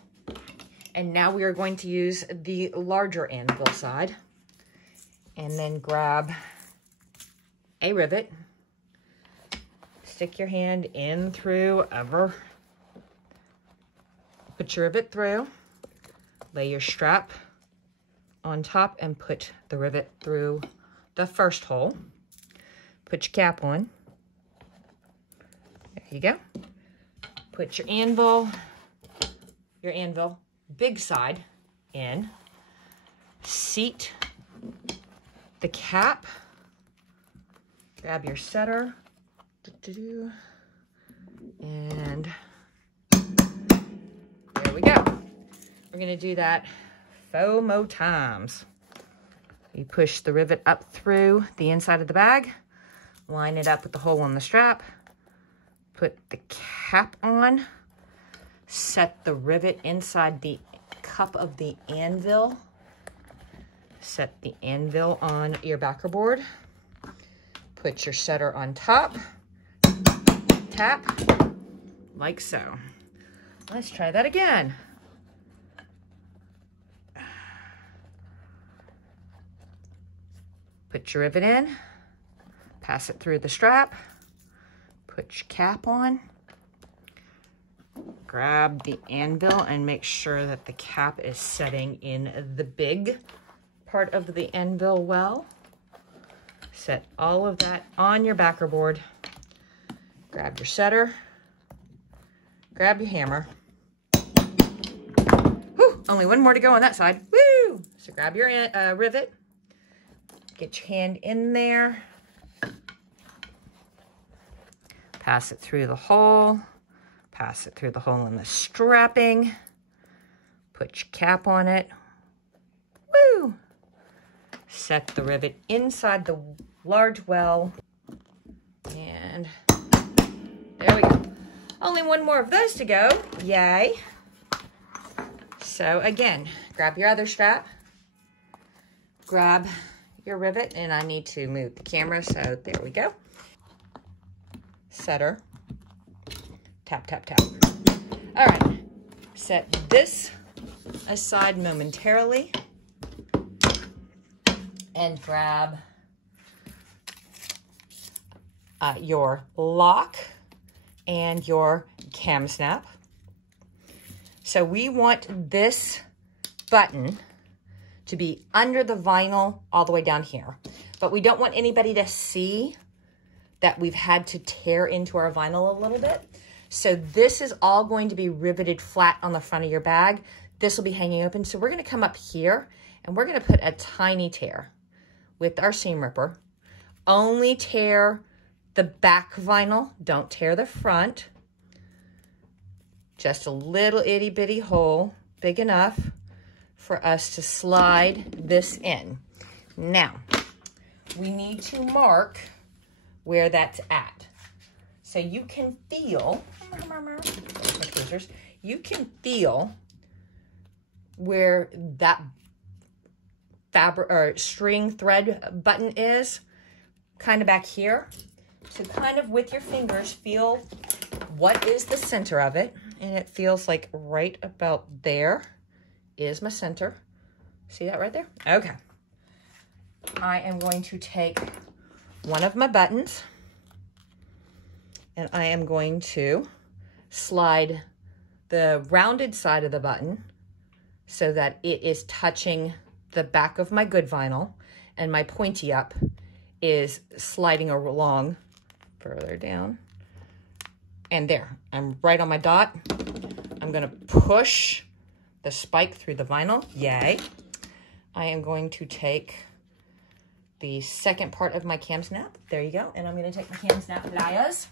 and now we are going to use the larger anvil side, and then grab a rivet, stick your hand in through ever, put your rivet through, lay your strap on top and put the rivet through the first hole, put your cap on, there you go, put your anvil big side in, seat the cap, grab your setter, and there we go. We're gonna do that 4 more times. You push the rivet up through the inside of the bag, line it up with the hole in the strap, put the cap on, set the rivet inside the cup of the anvil, set the anvil on your backer board, put your setter on top, tap, like so. Let's try that again. Put your rivet in, pass it through the strap, put your cap on, grab the anvil and make sure that the cap is setting in the big part of the anvil well. Set all of that on your backer board. Grab your setter, grab your hammer. Whew, only one more to go on that side. Woo! So grab your rivet, get your hand in there, pass it through the hole, pass it through the hole in the strapping, put your cap on it. Woo! Set the rivet inside the large well, and there we go. Only one more of those to go. Yay. So again, grab your other strap, grab your rivet, and I need to move the camera, so there we go. Setter, tap, tap, tap. All right, set this aside momentarily and grab your lock and your cam snap. So we want this button to be under the vinyl all the way down here, but we don't want anybody to see that we've had to tear into our vinyl a little bit. So this is all going to be riveted flat on the front of your bag. This will be hanging open. So we're gonna come up here and we're gonna put a tiny tear with our seam ripper. Only tear the back vinyl. Don't tear the front. Just a little itty bitty hole, big enough for us to slide this in. Now, we need to mark where that's at. So you can feel, you can feel where that fabric or string thread button is, kind of back here. So kind of with your fingers, feel what is the center of it. And it feels like right about there is my center. See that right there? Okay. I am going to take one of my buttons and I am going to slide the rounded side of the button so that it is touching the back of my good vinyl, and my pointy up is sliding along further down. And there, I'm right on my dot. I'm gonna push the spike through the vinyl, yay. I am going to take the second part of my cam snap, there you go, and I'm gonna take my cam snap pliers,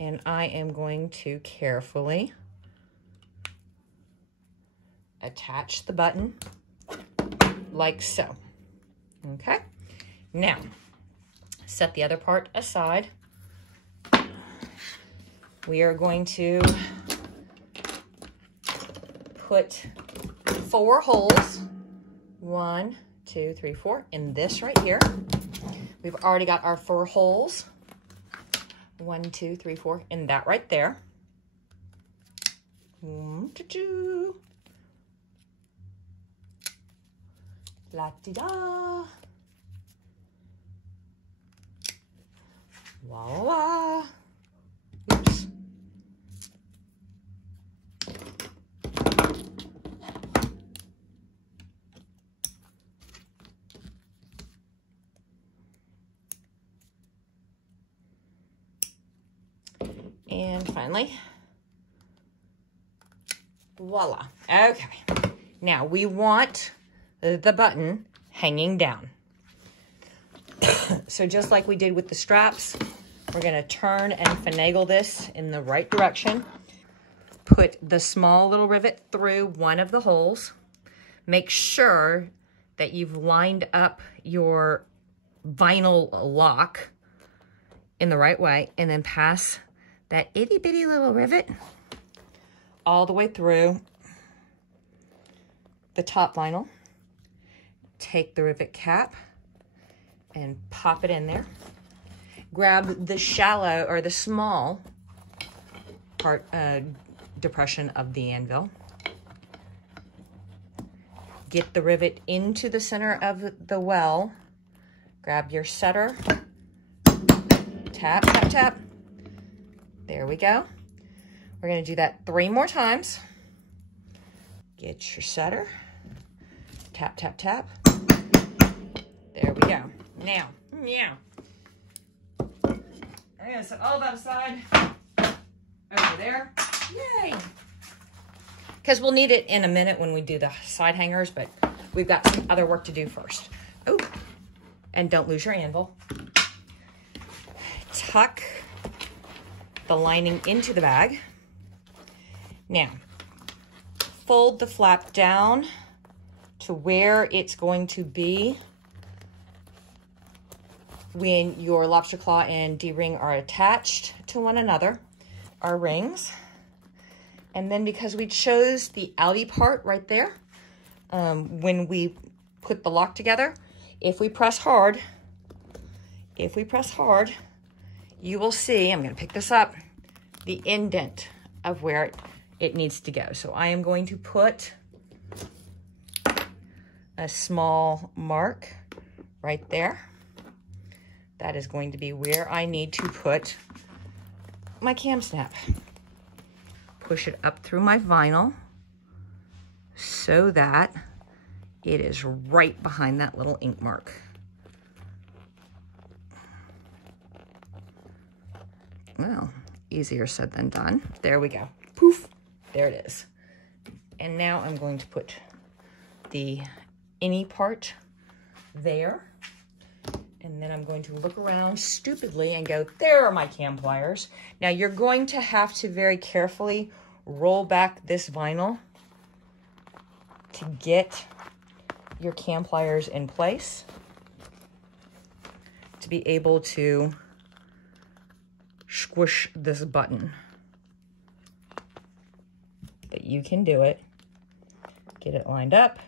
and I am going to carefully attach the button like so, okay? Now, set the other part aside. We are going to put 4 holes, 1, 2, 3, 4, in this right here. We've already got our 4 holes, 1, 2, 3, 4, in that right there. La-di-da. Voila. Oops. And finally, voila. Okay. Now we want the button hanging down. So just like we did with the straps, we're going to turn and finagle this in the right direction. Put the small little rivet through one of the holes. Make sure that you've lined up your vinyl lock in the right way, and then pass that itty bitty little rivet all the way through the top vinyl. Take the rivet cap and pop it in there. Grab the shallow or the small part depression of the anvil. Get the rivet into the center of the well. Grab your setter. Tap, tap, tap. There we go. We're going to do that 3 more times. Get your setter. Tap, tap, tap. There we go. Now, I'm going to set all that aside over there. Yay! Because we'll need it in a minute when we do the side hangers, but we've got some other work to do first. Oh, and don't lose your anvil. Tuck the lining into the bag. Now, fold the flap down to where it's going to be when your lobster claw and D-ring are attached to one another, our rings. And then because we chose the outie part right there, when we put the lock together, if we press hard, you will see, I'm going to pick this up, the indent of where it needs to go. So I am going to put a small mark right there. That is going to be where I need to put my cam snap. Push it up through my vinyl so that it is right behind that little ink mark. Well, easier said than done. There we go. Poof, there it is. And now I'm going to put the innie part there. And And then I'm going to look around stupidly and go, there are my cam pliers. Now you're going to have to very carefully roll back this vinyl to get your cam pliers in place to be able to squish this button. But you can do it. Get it lined up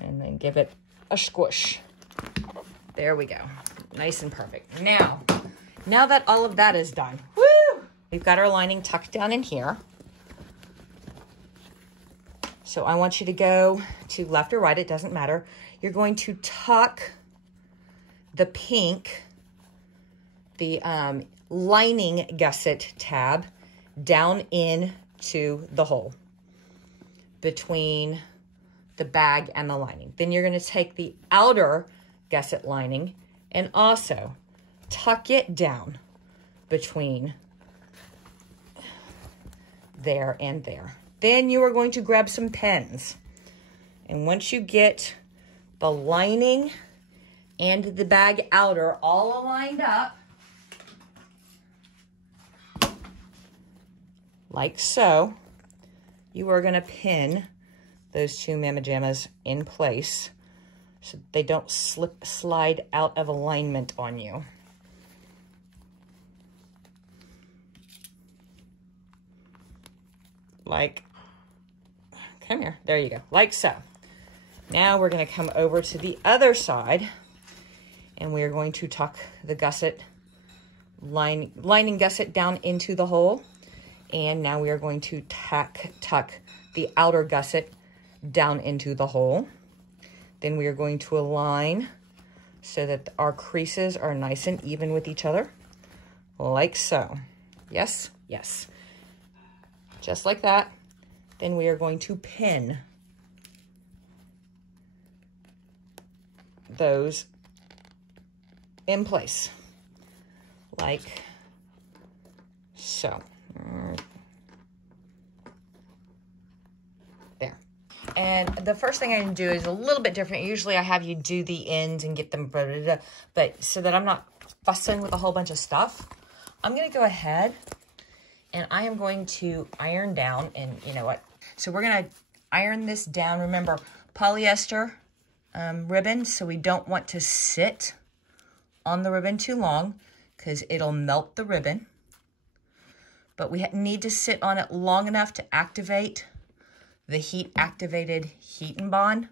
and then give it a squish. There we go. Nice and perfect. Now that all of that is done, woo! We've got our lining tucked down in here. So I want you to go to left or right, it doesn't matter. You're going to tuck the pink, the lining gusset tab down into the hole between the bag and the lining. Then you're going to take the outer gusset lining and also tuck it down between there and there. Then you are going to grab some pins. And once you get the lining and the bag outer all aligned up, like so, you are going to pin those two Mama Jammas in place so they don't slide out of alignment on you. Like, come here, there you go, like so. Now we're going to come over to the other side and we're going to tuck the gusset, lining gusset down into the hole. And now we are going to tuck the outer gusset down into the hole. Then we are going to align so that our creases are nice and even with each other, like so. Yes, yes. Just like that. Then we are going to pin those in place, like so. There. And the first thing I'm going to do is a little bit different. Usually I have you do the ends and get them, but so that I'm not fussing with a whole bunch of stuff, I'm going to go ahead and I am going to iron down, and you know what? So we're going to iron this down. Remember, polyester ribbon, so we don't want to sit on the ribbon too long because it'll melt the ribbon. But we need to sit on it long enough to activate the heat-activated heat and bond.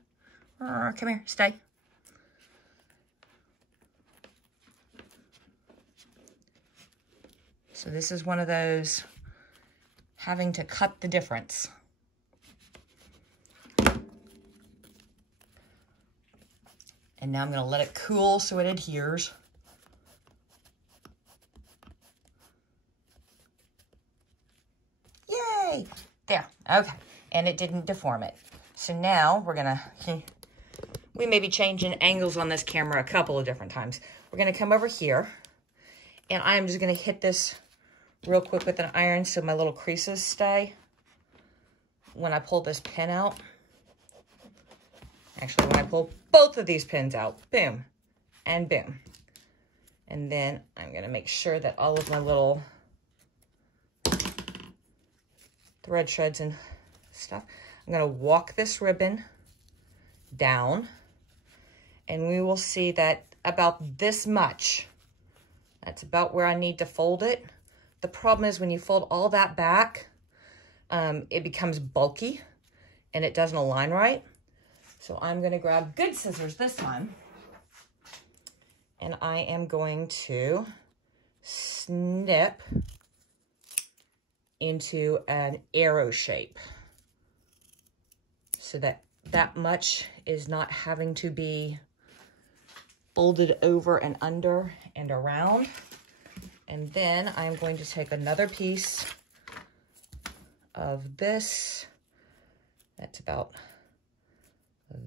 Come here, stay. So this is one of those having to cut the difference. And now I'm going to let it cool so it adheres. Yay! There, okay. And it didn't deform it. So now we're going to, we may be changing angles on this camera a couple of different times. We're going to come over here, and I'm just going to hit this real quick with an iron so my little creases stay when I pull this pin out. Actually, when I pull both of these pins out, boom, and boom. And then I'm going to make sure that all of my little thread shreds and stuff, I'm going to walk this ribbon down, and we will see that about this much, that's about where I need to fold it. The problem is when you fold all that back, it becomes bulky and it doesn't align right. So I'm going to grab good scissors this time, and I am going to snip into an arrow shape so that that much is not having to be folded over and under and around. And then I'm going to take another piece of this that's about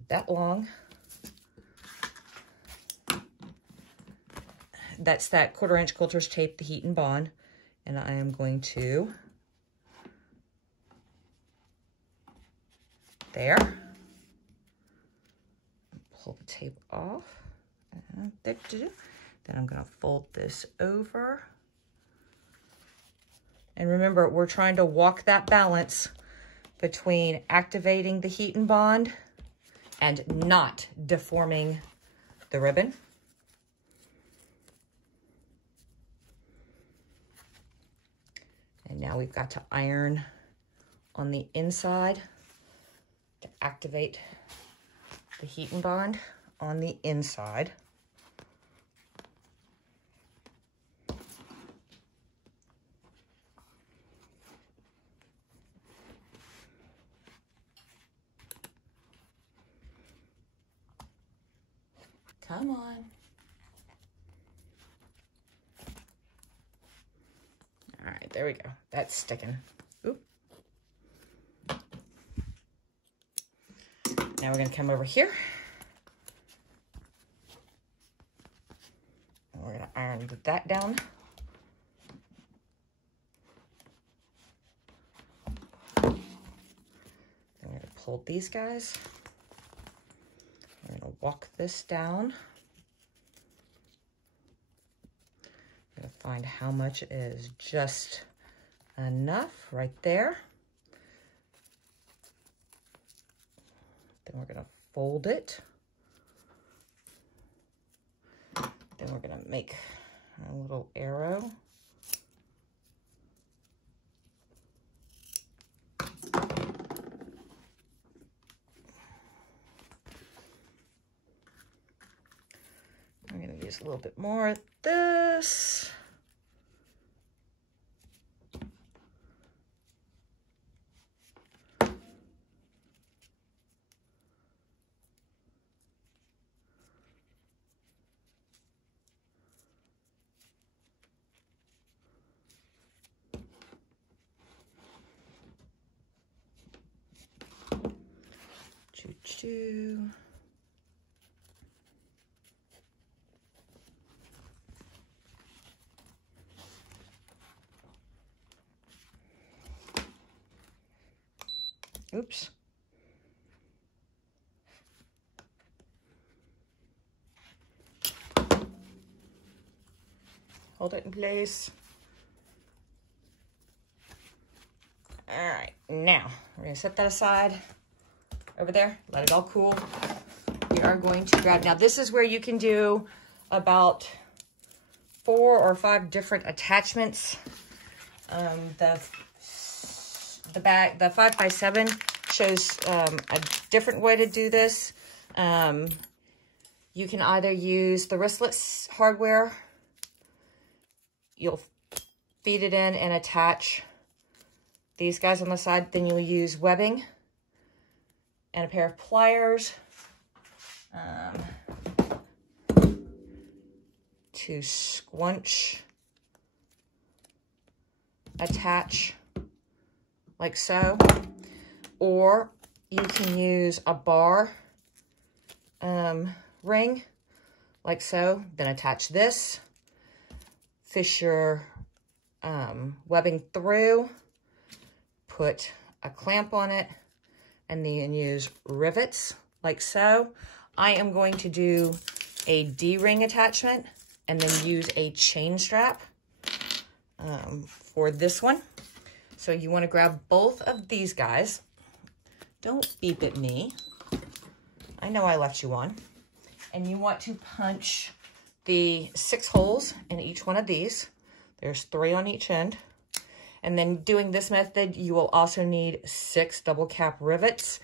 that long. That's that 1/4 inch quilter's tape, the heat and bond. And I am going to, there, pull the tape tape off. Then I'm going to fold this over. And remember, we're trying to walk that balance between activating the heat and bond and not deforming the ribbon. And now we've got to iron on the inside to activate the heat and bond on the inside. Come on. All right, there we go. That's sticking. Oop. Now we're going to come over here. And we're going to iron that down. Then we're going to pull these guys. We're going to walk this down. I'm going to find how much is just enough right there. Then we're going to fold it. Then we're going to make a little arrow. I'm going to use a little bit more of this. Choo-choo. Oops. Hold it in place. All right, now we're gonna set that aside over there, let it all cool. We are going to grab, now this is where you can do about 4 or 5 different attachments. The bag, the 5x7 shows a different way to do this. You can either use the wristlets hardware. You'll feed it in and attach these guys on the side. Then you'll use webbing and a pair of pliers to squunch, attach like so. Or you can use a bar ring like so, then attach this, fish your webbing through, put a clamp on it, and then use rivets like so. I am going to do a D-ring attachment and then use a chain strap for this one. So you want to grab both of these guys. Don't beep at me. I know I left you on. And you want to punch the 6 holes in each one of these. There's 3 on each end. And then doing this method, you will also need 6 double cap rivets,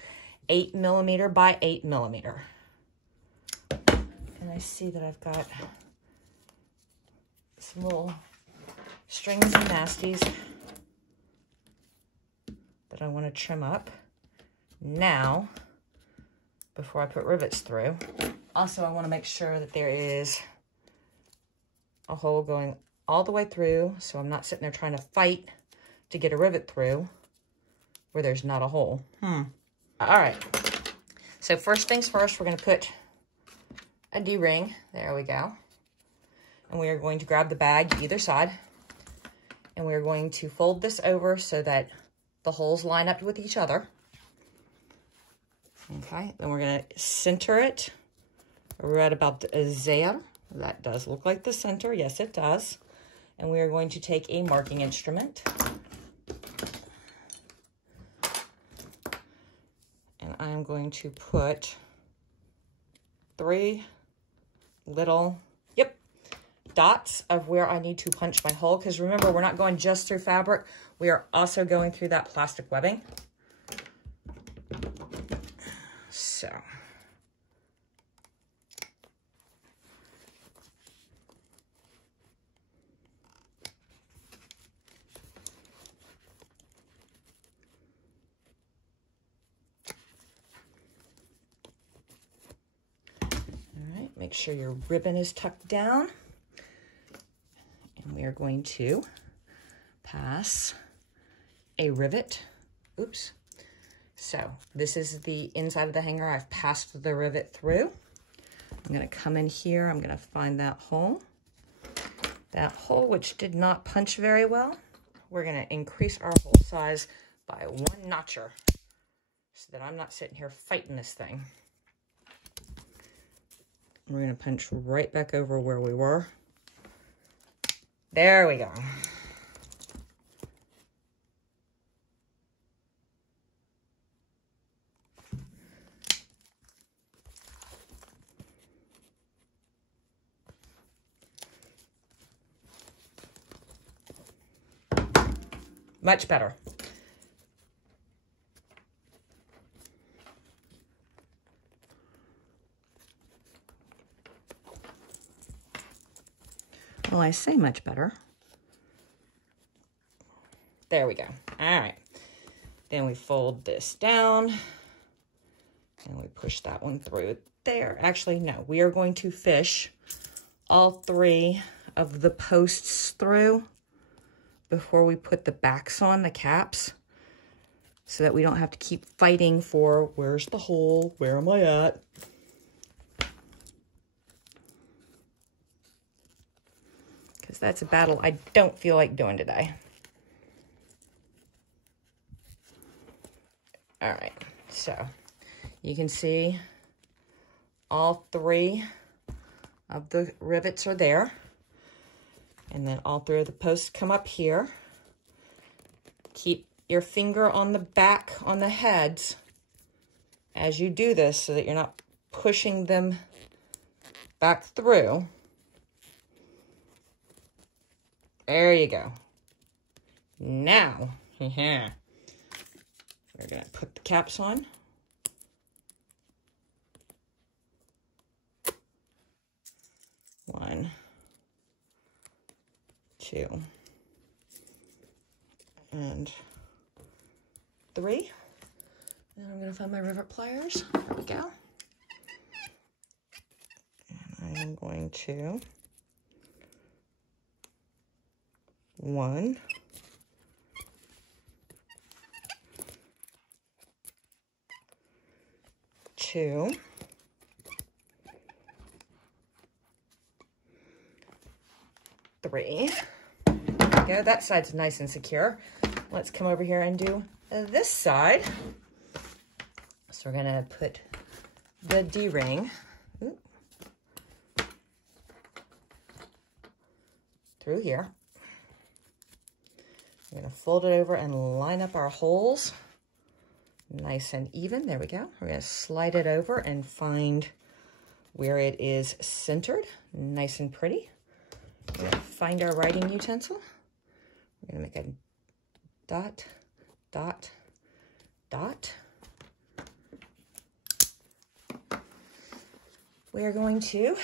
8mm by 8mm. And I see that I've got some little strings and nasties that I want to trim up now before I put rivets through. Also, I want to make sure that there is a hole going all the way through, so I'm not sitting there trying to fight to get a rivet through where there's not a hole. All right. So first things first, we're going to put a D-ring. There we go. And we are going to grab the bag either side. And we are going to fold this over so that the holes line up with each other. Okay. Then we're going to center it right about there. That does look like the center. Yes, it does. And we are going to take a marking instrument. And I'm going to put 3 little, dots of where I need to punch my hole. Because remember, we're not going just through fabric. We are also going through that plastic webbing. So. All right, make sure your ribbon is tucked down. We are going to pass a rivet. Oops. So this is the inside of the hanger. I've passed the rivet through. I'm going to come in here. I'm going to find that hole. That hole which did not punch very well. We're going to increase our hole size by 1 notcher so that I'm not sitting here fighting this thing. We're going to punch right back over where we were. There we go. Much better. Well, I say much better. There we go. All right. Then we fold this down and we push that one through there. Actually, no, we are going to fish all 3 of the posts through before we put the backs on, the caps, so that we don't have to keep fighting for where's the hole, where am I at? Because that's a battle I don't feel like doing today. All right, so you can see all 3 of the rivets are there. And then all 3 of the posts come up here. Keep your finger on the back, on the heads, as you do this so that you're not pushing them back through. There you go. Now, we're going to put the caps on. One, 2, and 3. And I'm going to find my rivet pliers. There we go. And I am going to 1, 2, 3. There we go. That side's nice and secure. Let's come over here and do this side. So we're going to put the D-ring through here. We're going to fold it over and line up our holes nice and even. There we go. We're going to slide it over and find where it is centered, nice and pretty. We're going to find our writing utensil. We're going to make a dot, dot, dot. We are going to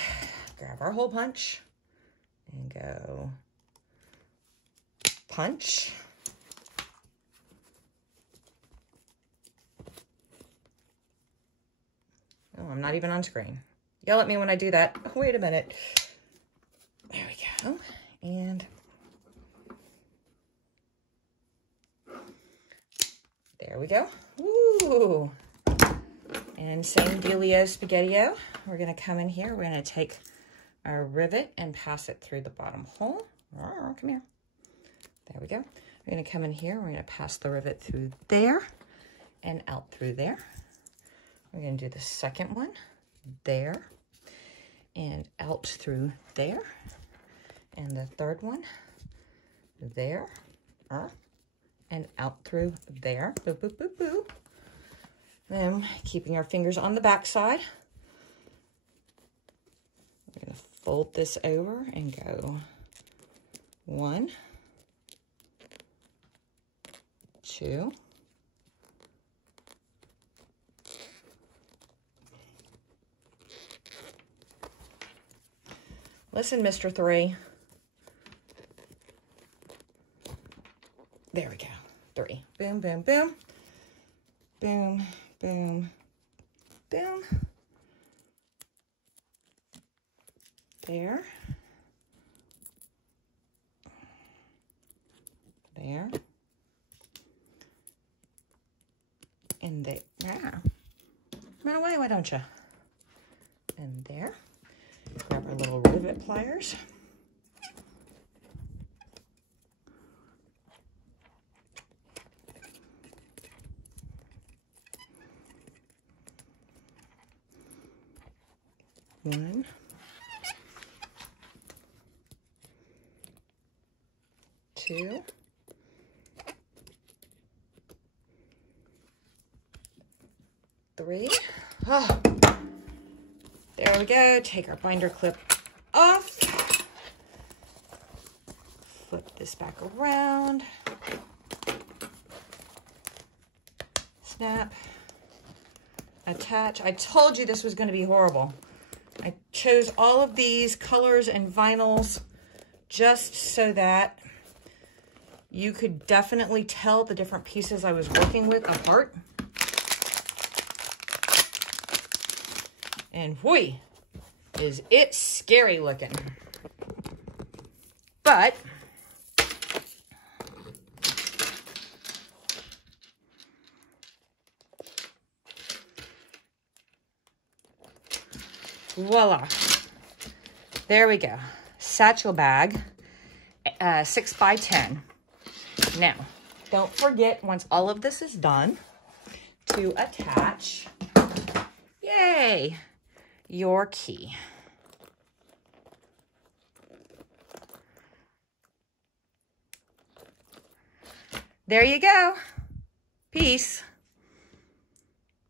grab our hole punch and go punch. Oh, I'm not even on screen. Yell at me when I do that. Oh, wait a minute. There we go. And there we go. Ooh. And same dealio, spaghetti-o. We're going to come in here. We're going to take our rivet and pass it through the bottom hole. Come here. There we go. We're going to come in here. We're going to pass the rivet through there and out through there. We're going to do the second one there. and out through there. And the third one there, and out through there. Boo, boo, boo, boo. Then keeping our fingers on the back side, we're going to fold this over and go 1, 2, listen, Mr. 3. There we go. 3. Boom, boom, boom. Boom, boom, boom. There. There. And there. Yeah. Run away, why don't you? And there. Grab our little rivet pliers. One, two, three. Oh, there we go. Take our binder clip off. Flip this back around. Snap. Attach. I told you this was going to be horrible. I chose all of these colors and vinyls just so that you could definitely tell the different pieces I was working with apart. And whooey, is it scary looking. But voila. There we go. Satchel bag, 6 by 10. Now, don't forget, once all of this is done, to attach, yay, your key. There you go. Peace.